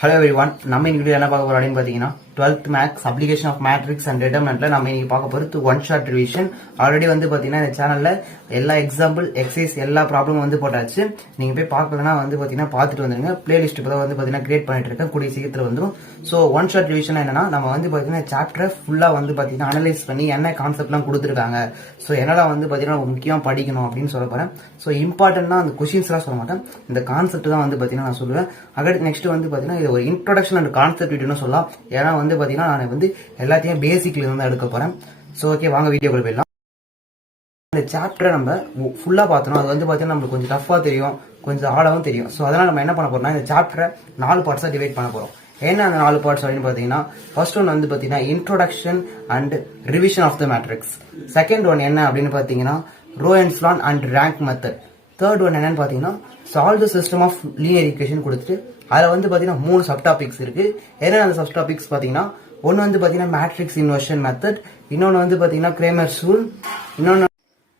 Hello everyone, நம்ம இன்னைக்கு என்ன பார்க்க போறோம் அப்படினு பாத்தீங்கன்னா 12th maths application of matrix and determinantல நம்ம இன்னைக்கு பார்க்க போறது one shot revision. ஆல்ரெடி வந்து பாத்தீங்கன்னா இந்த சேனல்ல எல்லா எக்ஸாம்பிள் எக்ஸசைஸ் எல்லா ப்ராப்ளமும் வந்து போட்டாச்சு. நீங்க போய் பார்க்கலனா வந்து பாத்தீங்கன்னா பார்த்துட்டு வந்துருங்க. பிளேலிஸ்ட் இப்ப வந்து பாத்தீங்கன்னா கிரியேட் பண்ணிட்டு இருக்கேன். கூடிய சீக்கிரத்துல வந்துரும். சோ one shot revision என்னன்னா நம்ம வந்து பாத்தீங்கன்னா சாப்டர் ஃபுல்லா வந்து பாத்தீங்கன்னா அனலைஸ் பண்ணி என்ன கான்செப்ட்லாம் கொடுத்திருக்காங்க. சோ என்னலாம் வந்து பாத்தீங்கன்னா முக்கியமா படிக்கணும் அப்படினு சொல்ல போறேன். சோ இம்பார்ட்டன்ட்னா அந்த क्वेश्चंसலாம் சொல்ல மாட்டேன். இந்த கான்செப்ட் தான் வந்து பாத்தீங்கன்னா நான் சொல்லுவேன். அடுத்து நெக்ஸ்ட் வந்து பாத்தீங்கன்னா இது ஒரு இன்ட்ரோடக்ஷன் அண்ட் கான்செப்ட் வீடியோன்னு சொல்லலாம். ஏன்னா வந்து பாத்தீங்கன்னா நான் வந்து எல்லாத்தையும் பேசிக்ல இருந்து எடுக்க போறேன். சோ ஓகே வாங்க வீடியோக்குள்ள போயிடலாம். இந்த சாப்டரை நம்ம ஃபுல்லா பார்த்தோம். அது வந்து பாத்தீங்கன்னா நமக்கு கொஞ்சம் டஃபா தெரியும், கொஞ்சம் ஆழவும் தெரியும். சோ அதனால நம்ம என்ன பண்ண போறோம்னா இந்த சாப்டரை 4 பார்ட்ஸா டிவைட் பண்ண போறோம். என்ன அந்த 4 பார்ட்ஸ் அப்படின்னு பாத்தீங்கன்னா ஃபர்ஸ்ட் ஒன் வந்து பாத்தீங்கன்னா introduction and revision of the matrix. Second one என்ன அப்படின்னு பாத்தீங்கன்னா row echelon and rank method. Third one என்னன்னு பாத்தீங்கன்னா solve the system of linear equation கொடுத்துட்டு அதுல வந்து பாத்தீங்கன்னா 3 சப் டாபிக்ஸ் இருக்கு. என்ன அந்த சப் டாபிக்ஸ் பாத்தீங்கன்னா ஒன்னு வந்து பாத்தீங்கன்னா மேட்ரிக்ஸ் இன்வர்ஷன் மெத்தட், இன்னொன்னு வந்து பாத்தீங்கன்னா கிரேமர்ஸ் ரூல், இன்னொன்னு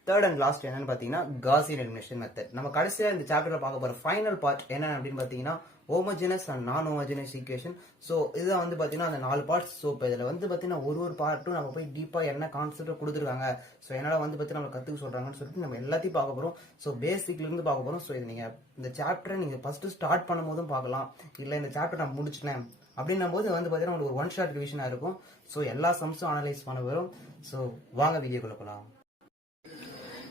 தேர்ட் அண்ட் லாஸ்ட் என்னன்னு பாத்தீங்கன்னா காசியன் எலிமினேஷன் மெத்தட். நம்ம கடைசியா இந்த சாப்டர்ல பார்க்க போற ஃபைனல் பார்ட் என்ன அப்படின்னு பாத்தீங்கன்னா ஹோமோஜெனஸ் அண்ட் நான் ஹோமோஜெனஸ் ஈக்குவேஷன். சோ இதுதான் வந்து பாத்தீங்கன்னா அந்த 4 பார்ட்ஸ். சோ இப்போ இதுல வந்து பாத்தீங்கன்னா ஒரு பார்ட்டும் நம்ம போய் டீப்பா என்ன கான்செப்ட் கொடுத்துருக்காங்க, சோ என்னால வந்து பாத்தீங்கன்னா நம்ம கத்துக்க சொல்றாங்கன்னு சொல்லிட்டு நம்ம எல்லாத்தையும் பார்க்க போறோம். சோ பேசிக்ல இருந்து பார்க்க போறோம். சோ இது நீங்க இந்த சாப்டரை நீங்க ஃபர்ஸ்ட் ஸ்டார்ட் பண்ணும் போதும் பார்க்கலாம், இல்ல இந்த சாப்டர் நான் முடிச்சிட்டேன் அப்படின்னும் போது வந்து பாத்தீங்கன்னா உங்களுக்கு ஒரு ஒன் ஷாட் ரிவிஷனா இருக்கும். சோ எல்லா சம்ஸும் அனலைஸ் பண்ண வரும். சோ வாங்க வீடியோக்குள்ள போலாம்.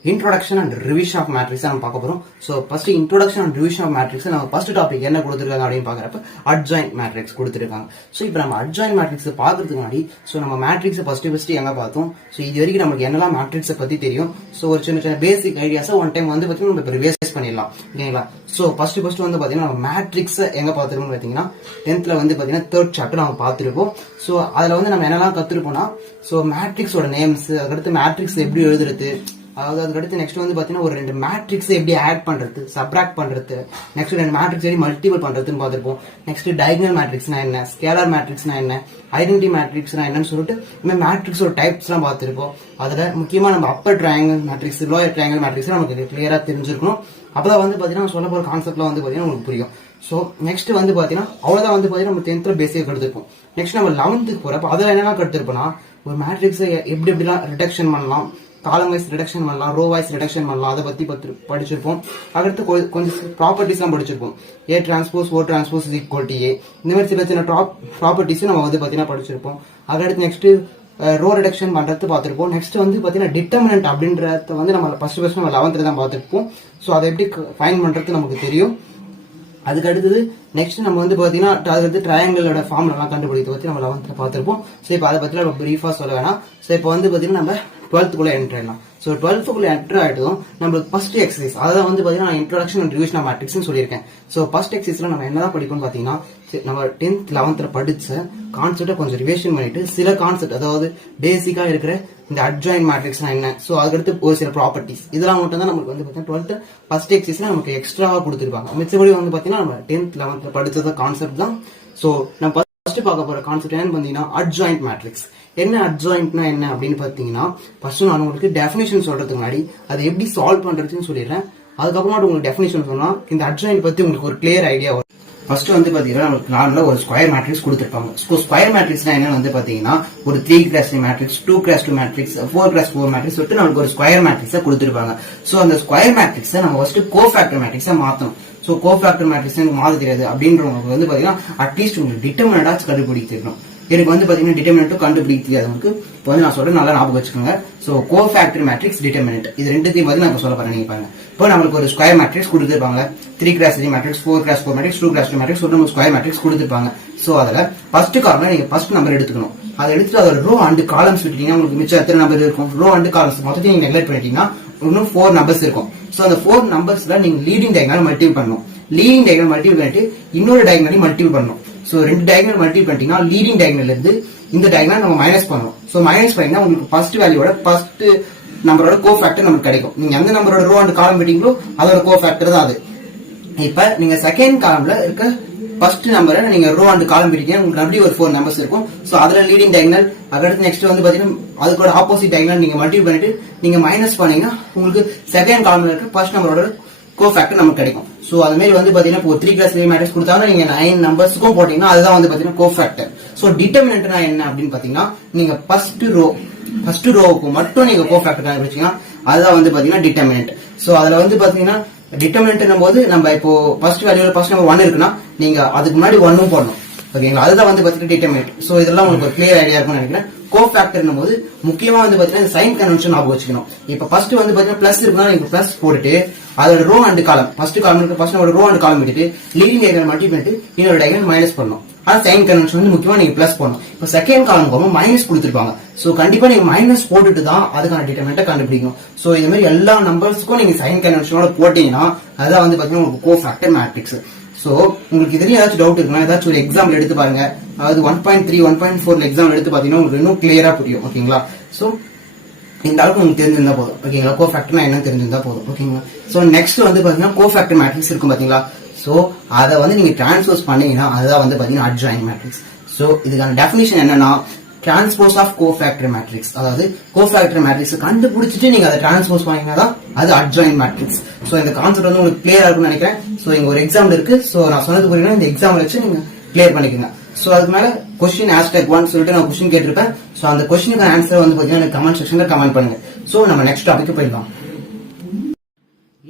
Introduction and revision of matrix நம்ம பார்க்க போறோம். So first introduction and revision of matrix நம்ம ஃபர்ஸ்ட் டாபிக் என்ன கொடுத்திருக்காங்க அப்படின்னு பாக்குறப்ப அட்ஜாயின்ட் மேட்ரிக்ஸ் கொடுத்திருக்காங்க. சோ இப்போ நம்ம அட்ஜாயின்ட் மேட்ரிக்ஸ் பாக்குறதுக்கு முன்னாடி சோ நம்ம மேட்ரிக்ஸ் ஃபர்ஸ்ட் எங்க பார்த்தோம், சோ இது வரைக்கும் நமக்கு என்னெல்லாம் மேட்ரிக்ஸ் பத்தி தெரியும், சோ ஒரு சின்ன பேசிக் ஐடியாஸ் ஒன் டைம் வந்து பாத்தீங்கன்னா நம்ம ரிவைஸ் பண்ணிடலாம் ஓகேங்களா. சோ ஃபர்ஸ்ட் வந்து பாத்தீங்கன்னா நம்ம மேட்ரிக்ஸ் எங்க பாத்துருக்கோம் பாத்தீங்கன்னா 10th வந்து பாத்தீங்கன்னா 3rd சாப்டர் நம்ம பார்த்திருப்போம். சோ அதுல வந்து நம்ம என்னெல்லாம் கத்துருப்போம்னா சோ மேட்ரிக்ஸோட நேம்ஸ், அதுக்கடுத்து மேட்ரிக்ஸ் எப்படி எழுதுறது, அதாவது அதுக்கடுத்து நெக்ஸ்ட் வந்து பாத்தீங்கன்னா ஒரு 2 மேட்ரிக்ஸ் எப்படி ஆட் பண்றது, சப்ராக்ட் பண்றது, நெக்ஸ்ட் 2 மேட்ரிக்ஸ் எப்படி மல்டிபிள் பண்றதுன்னு பார்த்திருப்போம். நெக்ஸ்ட் டயகனல் மேட்ரிக்ஸ்னா என்ன, ஸ்கேலார் மேட்ரிக்ஸ்னா என்ன, ஐடென்டிட்டி மேட்ரிக்ஸ்னா என்னன்னு சொல்லிட்டு இந்த மேட்ரிக்ஸோட டைப்ஸ் எல்லாம் பார்த்திருப்போம். அதுல முக்கியமா நம்ம upper triangle matrix, lower triangle matrix நமக்கு கிளியரா தெரிஞ்சிருக்கணும். அப்பதான் வந்து பாத்தீங்கன்னா சொல்ல போற கான்செப்ட்லாம் வந்து பாத்தீங்கன்னா உங்களுக்கு புரியும். சோ நெக்ஸ்ட் வந்து பாத்தீங்கன்னா அவ்வளவுதான் வந்து பாத்தீங்கன்னா நம்ம 10th பேசிக் எடுத்துருப்போம். நெக்ஸ்ட் நம்ம 11th போறப்ப அதுல என்னெல்லாம் எடுத்திருப்போம்னா ஒரு மேட்ரிக்ஸ் எப்படி எப்படிலாம் ரிடக்ஷன் பண்ணலாம், காலம் வைஸ் ரிடக்ஷன் பண்ணலாம், ரோ வைஸ் ரிடக்ஷன் பண்ணலாம், அதை பத்தி படிச்சிருப்போம். அடுத்து கொஞ்சம் ப்ராப்பர்ட்டிஸ் எல்லாம் படிச்சிருப்போம். A transpose of transpose is equal to A, இந்த மாதிரி சின்ன சின்ன ப்ராப்பர்ட்டிஸும் நம்ம வந்து பாத்தீங்கன்னா படிச்சிருப்போம். அடுத்து நெக்ஸ்ட் ரோ ரிடக்ஷன் பண்றது பார்த்திருப்போம். நெக்ஸ்ட் வந்து பாத்தீங்கன்னா டிட்டர்மினன்ட் அப்படின்றத வந்து நம்ம ஃபர்ஸ்ட் நம்ம 11th தான் பார்த்திருப்போம். சோ அதை எப்படி ஃபைண்ட் பண்றது நமக்கு தெரியும். அதுக்கு அடுத்தது நெக்ஸ்ட் நம்ம வந்து பாத்தீங்கன்னா அதுக்கு ட்ரையாங்கிளோட ஃபார்முலா எல்லாம் கண்டுபிடிக்க பத்தி நம்ம 11th பார்த்திருப்போம். சோ இப்போ அதை பத்தி நம்ம பிரீஃபா சொல்ல வேணாம். சோ இப்போ வந்து பாத்தீங்கன்னா நம்ம 12th குள்ள என்டர் ஆயிடலாம். சோ 12th குள்ள என்டர் ஆயிட்டதும் நம்மளுக்கு ஃபர்ஸ்ட் எக்ஸசைஸ், அதாவது வந்து பாத்தீங்கன்னா நான் introduction and revision of matrix சொல்லியிருக்கேன். சோ ஃபர்ஸ்ட் எக்ஸசைஸ்ல நம்ம என்னதான் படிப்போம் பாத்தீங்கன்னா நம்ம 10th 11th படிச்ச கான்செப்டை கொஞ்சம் ரிவிஷன் பண்ணிட்டு சில கான்செப்ட், அதாவது பேசிக்கா இருக்கிற இந்த அட்ஜாயின்ட் மேட்ரிக்ஸ்னா என்ன, சோ அதுக்கடுத்து ஒரு சில ப்ராப்பர்ட்டிஸ், இதெல்லாம் மட்டும் தான் நமக்கு வந்து பாத்தீங்கன்னா 12th ஃபர்ஸ்ட் எக்ஸசைஸ்ல நமக்கு எக்ஸ்ட்ராவா கொடுத்திருப்பாங்க. மிச்சபடி வந்து பாத்தீங்கன்னா நம்ம 10th 11th படிச்சத கான்செப்ட் தான். சோ நம்ம ஃபர்ஸ்ட் பார்க்க போற கான்செப்ட் என்னன்னு பாத்தீங்கன்னா அட்ஜாயின்ட் மேட்ரிக்ஸ். என்ன அட்ஜாயின்ட்னா என்ன அப்படின்னு பாத்தீங்கன்னா ஃபர்ஸ்ட் நான் உங்களுக்கு டெஃபினிஷன் சொல்றதுக்கு முன்னாடி அதை எப்படி சால்வ் பண்றதுன்னு சொல்லிடுறேன். அதுக்கப்புறமா உங்களுக்கு டெஃபினிஷன் சொன்னா இந்த அட்ஜாயின்ட் பத்தி உங்களுக்கு ஒரு கிளியர் ஐடியா வரும். ஃபர்ஸ்ட் வந்து பாத்தீங்கன்னா நமக்கு நார்மலா ஒரு ஸ்கொயர் மேட்ரிக்ஸ் கொடுத்திருப்பாங்க. ஸ்கொயர் மேட்ரிக்ஸ்னா என்ன வந்து பாத்தீங்கன்னா ஒரு 3x3 matrix, 2x2 matrix, 4x4 matrix சொல்லிட்டு நமக்கு ஒரு ஸ்கொயர் மேட்ரிக்ஸை கொடுத்திருப்பாங்க. சோ அந்த ஸ்கொயர் மேட்ரிக்ஸை நம்ம ஃபர்ஸ்ட் கோஃபேக்டர் மேட்ரிக்ஸா மாத்தணும். சோ கோஃபேக்டர் மேட்ரிக்ஸ் எனக்கு மாத்த தெரியாது அப்படின்றவங்களுக்கு வந்து பாத்தீங்கன்னா அட்லீஸ்ட் உங்களுக்கு டிட்டர்மினன்ட் கண்டுபிடிக்க தெரியும். எனக்கு வந்து பாத்தீங்கன்னா டிட்டர்மினன்ட் கண்டுபிடிக்க தெரியாதவங்களுக்கு இப்போ வந்து நான் சொல்றேன், நல்லா ஞாபகம் வச்சுக்கோங்க. சோ கோஃபேக்டர் மேட்ரிக்ஸ், டிட்டர்மினன்ட், இது ரெண்டுத்தையும் வந்து நான் சொல்ல போறேன். நீங்க பாருங்க, இப்போ நம்மளுக்கு ஒரு ஸ்கொயர் மேட்ரிக்ஸ் கொடுத்துருப்பாங்க. 3x3 matrix, 4x4 matrix, 2x2 matrix சொல்லிட்டு நம்ம ஸ்கொயர் மேட்ரிக்ஸ் கொடுத்துருப்பாங்க. சோ அதுல ஃபர்ஸ்ட் காலம்ல நீங்க ஃபர்ஸ்ட் நம்பர் எடுத்துக்கணும். அதை எடுத்துட்டு அதோட ரோ அண்ட் காலம்ஸ் விட்டுட்டீங்கன்னா உங்களுக்கு மிச்சம் எத்தனை நம்பர் இருக்கும், ரோ அண்ட் காலம்ஸ் மொத்தத்தையும் நீங்க நெக்லெக்ட் பண்ணிட்டீங்கன்னா இன்னும் 4 நம்பர்ஸ் இருக்கும். சோ அந்த 4 நம்பர்ஸ்ல நீங்க லீடிங் டயகனல் மல்டிபிள் பண்ணணும். லீடிங் டயகனல் மல்டிபிள் பண்ணிட்டு இன்னொரு டயகனலையும் மல்டிபிள் பண்ணணும். சோ 2 டயகனல் மல்டிபிள் பண்ணிட்டீங்கன்னா லீடிங் டயகனல்ல இருந்து இந்த டயகனல் நம்ம மைனஸ் பண்ணணும். சோ மைனஸ் பண்ணீங்கன்னா உங்களுக்கு ஃபர்ஸ்ட் வேல்யூவோட ஃபர்ஸ்ட் நம்பரோட கோஃபேக்டர் நமக்கு கிடைக்கும். நீங்க எந்த நம்பரோட ரோ அண்ட் காலம் விட்டீங்களோ அதோட கோஃபேக்டர் தான் அது. இப்ப நீங்க செகண்ட் காலம்ல இருக்க ஃபர்ஸ்ட் நம்பரை நீங்க ரோ அண்ட் காலம் பிரிட்டீங்கன்னா உங்களுக்கு அப்படி ஒரு 4 நம்பர்ஸ் இருக்கும். சோ அதுல லீடிங் டயகனல், அடுத்து நெக்ஸ்ட் வந்து பாத்தீங்கன்னா அதுக்கு ஆப்போசிட் டயகனல் நீங்க மல்டிபிள் பண்ணிட்டு நீங்க மைனஸ் பண்ணீங்கன்னா உங்களுக்கு செகண்ட் காலம்ல இருக்க ஃபர்ஸ்ட் நம்பரோட கோஃபேக்டர் நமக்கு கிடைக்கும். சோ அது மாதிரி வந்து பாத்தீங்கன்னா இப்போ 3x3 மேட்ரிக்ஸ் கொடுத்தாலும் நீங்க 9 நம்பர்ஸ்க்கும் போட்டீங்கன்னா அதுதான் வந்து பாத்தீங்கன்னா கோஃபேக்டர். சோ டிட்டர்மினன்ட்னா என்ன அப்படின்னு பாத்தீங்கன்னா நீங்க ஃபர்ஸ்ட் ரோவுக்கு மட்டும் நீங்க கோஃபேக்டர் கண்டுபிடிச்சீங்கன்னா அதுதான் வந்து பாத்தீங்கன்னா டிட்டர்மினன்ட். சோ அதுல வந்து பாத்தீங்கன்னா டிட்டர்மினன்ட் போது நம்ம இப்போ ஃபர்ஸ்ட் வேல்யூல ஃபர்ஸ்ட் நம்பர் 1 இருக்குன்னா நீங்க அதுக்கு முன்னாடி 1 போடணும். ஓகேங்களா, அதுதான் வந்து பாத்தீங்கன்னா டிட்டர்மினன்ட். சோ இதெல்லாம் உங்களுக்கு ஒரு கிளியர் ஐடியா இருக்கும்னு நினைக்கிறேன். கோஃபேக்டர் போது முக்கியமா வந்து பாத்தீங்கன்னா சைன் கன்வென்ஷன் ஞாபகம் வச்சுக்கணும். இப்ப ஃபர்ஸ்ட் வந்து பாத்தீங்கன்னா பிளஸ் இருக்குன்னா நீங்க பிளஸ் போட்டுட்டு அதோட row and column first row and column விட்டுட்டு லீடிங் டயகனல் மல்டி பண்ணிட்டு இன்னொரு டயகனல் மைனஸ் பண்ணணும். ஆனா சைன் கன்வென்ஷன் வந்து முக்கியமா நீங்க பிளஸ் பண்ணணும். இப்ப செகண்ட் காலம் போகும் மைனஸ் கொடுத்துருப்பாங்க. சோ கண்டிப்பா நீங்க மைனஸ் போட்டுட்டு தான் அதுக்கான டிட்டர்மினன்ட்டை கண்டுபிடிக்கணும். சோ இந்த மாதிரி எல்லா நம்பர்ஸ்க்கும் நீங்க சைன் கன்வென்ஷனோட போட்டீங்கன்னா அதான் வந்து பாத்தீங்கன்னா உங்களுக்கு கோஃபேக்டர் மேட்ரிக்ஸ். சோ உங்களுக்கு இதுலயும் ஏதாச்சும் டவுட் இருக்குன்னா ஏதாச்சும் ஒரு எக்ஸாம்பிள் எடுத்து பாருங்க. அதாவது 1.3 1.4 எக்ஸாம்பிள் எடுத்து பாத்தீங்கன்னா உங்களுக்கு இன்னும் கிளியரா புரியும். ஓகேங்களா, சோ இந்த அளவுக்கு உங்களுக்கு தெரிஞ்சிருந்தா போதும். ஓகேங்களா, கோஃபேக்டர்னா என்ன தெரிஞ்சிருந்தா போதும். ஓகேங்களா, சோ நெக்ஸ்ட் வந்து பாத்தீங்கன்னா கோஃபேக்டர் மேட்ரிக்ஸ் இருக்கும் பாத்தீங்களா. சோ அதை வந்து நீங்க டிரான்ஸ்போஸ் பண்ணீங்கன்னா அதுதான் வந்து பாத்தீங்கன்னா அட்ஜாயின்ட் மேட்ரிக்ஸ். சோ இதுக்கான டெஃபினிஷன் என்னன்னா டிரான்ஸ்போஸ் ஆஃப் கோஃபேக்டர் மேட்ரிக்ஸ். அதாவது கோஃபேக்டர் மேட்ரிக்ஸ் கண்டுபிடிச்சிட்டு நீங்க அதை டிரான்ஸ்போஸ் பண்ணீங்கன்னா அது அட்ஜாயின்ட் மேட்ரிக்ஸ். சோ இந்த கான்செப்ட் வந்து உங்களுக்கு கிளியரா இருக்கும்னு நினைக்கிறேன். சோ இங்க ஒரு எக்ஸாம்பிள் இருக்கு. சோ நான் சொன்னது புரியுதுன்னா இந்த எக்ஸாம்பிள் வச்சு நீங்க கிளியர் பண்ணிக்கோங்க. சோ அதுக்கு மேல கொஸ்டின் #1 சொல்லிட்டு நான் கொஸ்டின் கேட்டிருப்பேன். சோ அந்த கொஸ்டினுக்கு ஆன்சர் வந்து பாத்தீங்கன்னா கமெண்ட் செக்ஷன்ல கமெண்ட் பண்ணுங்க. சோ நம்ம நெக்ஸ்ட் டாபிக் போயிடலாம்.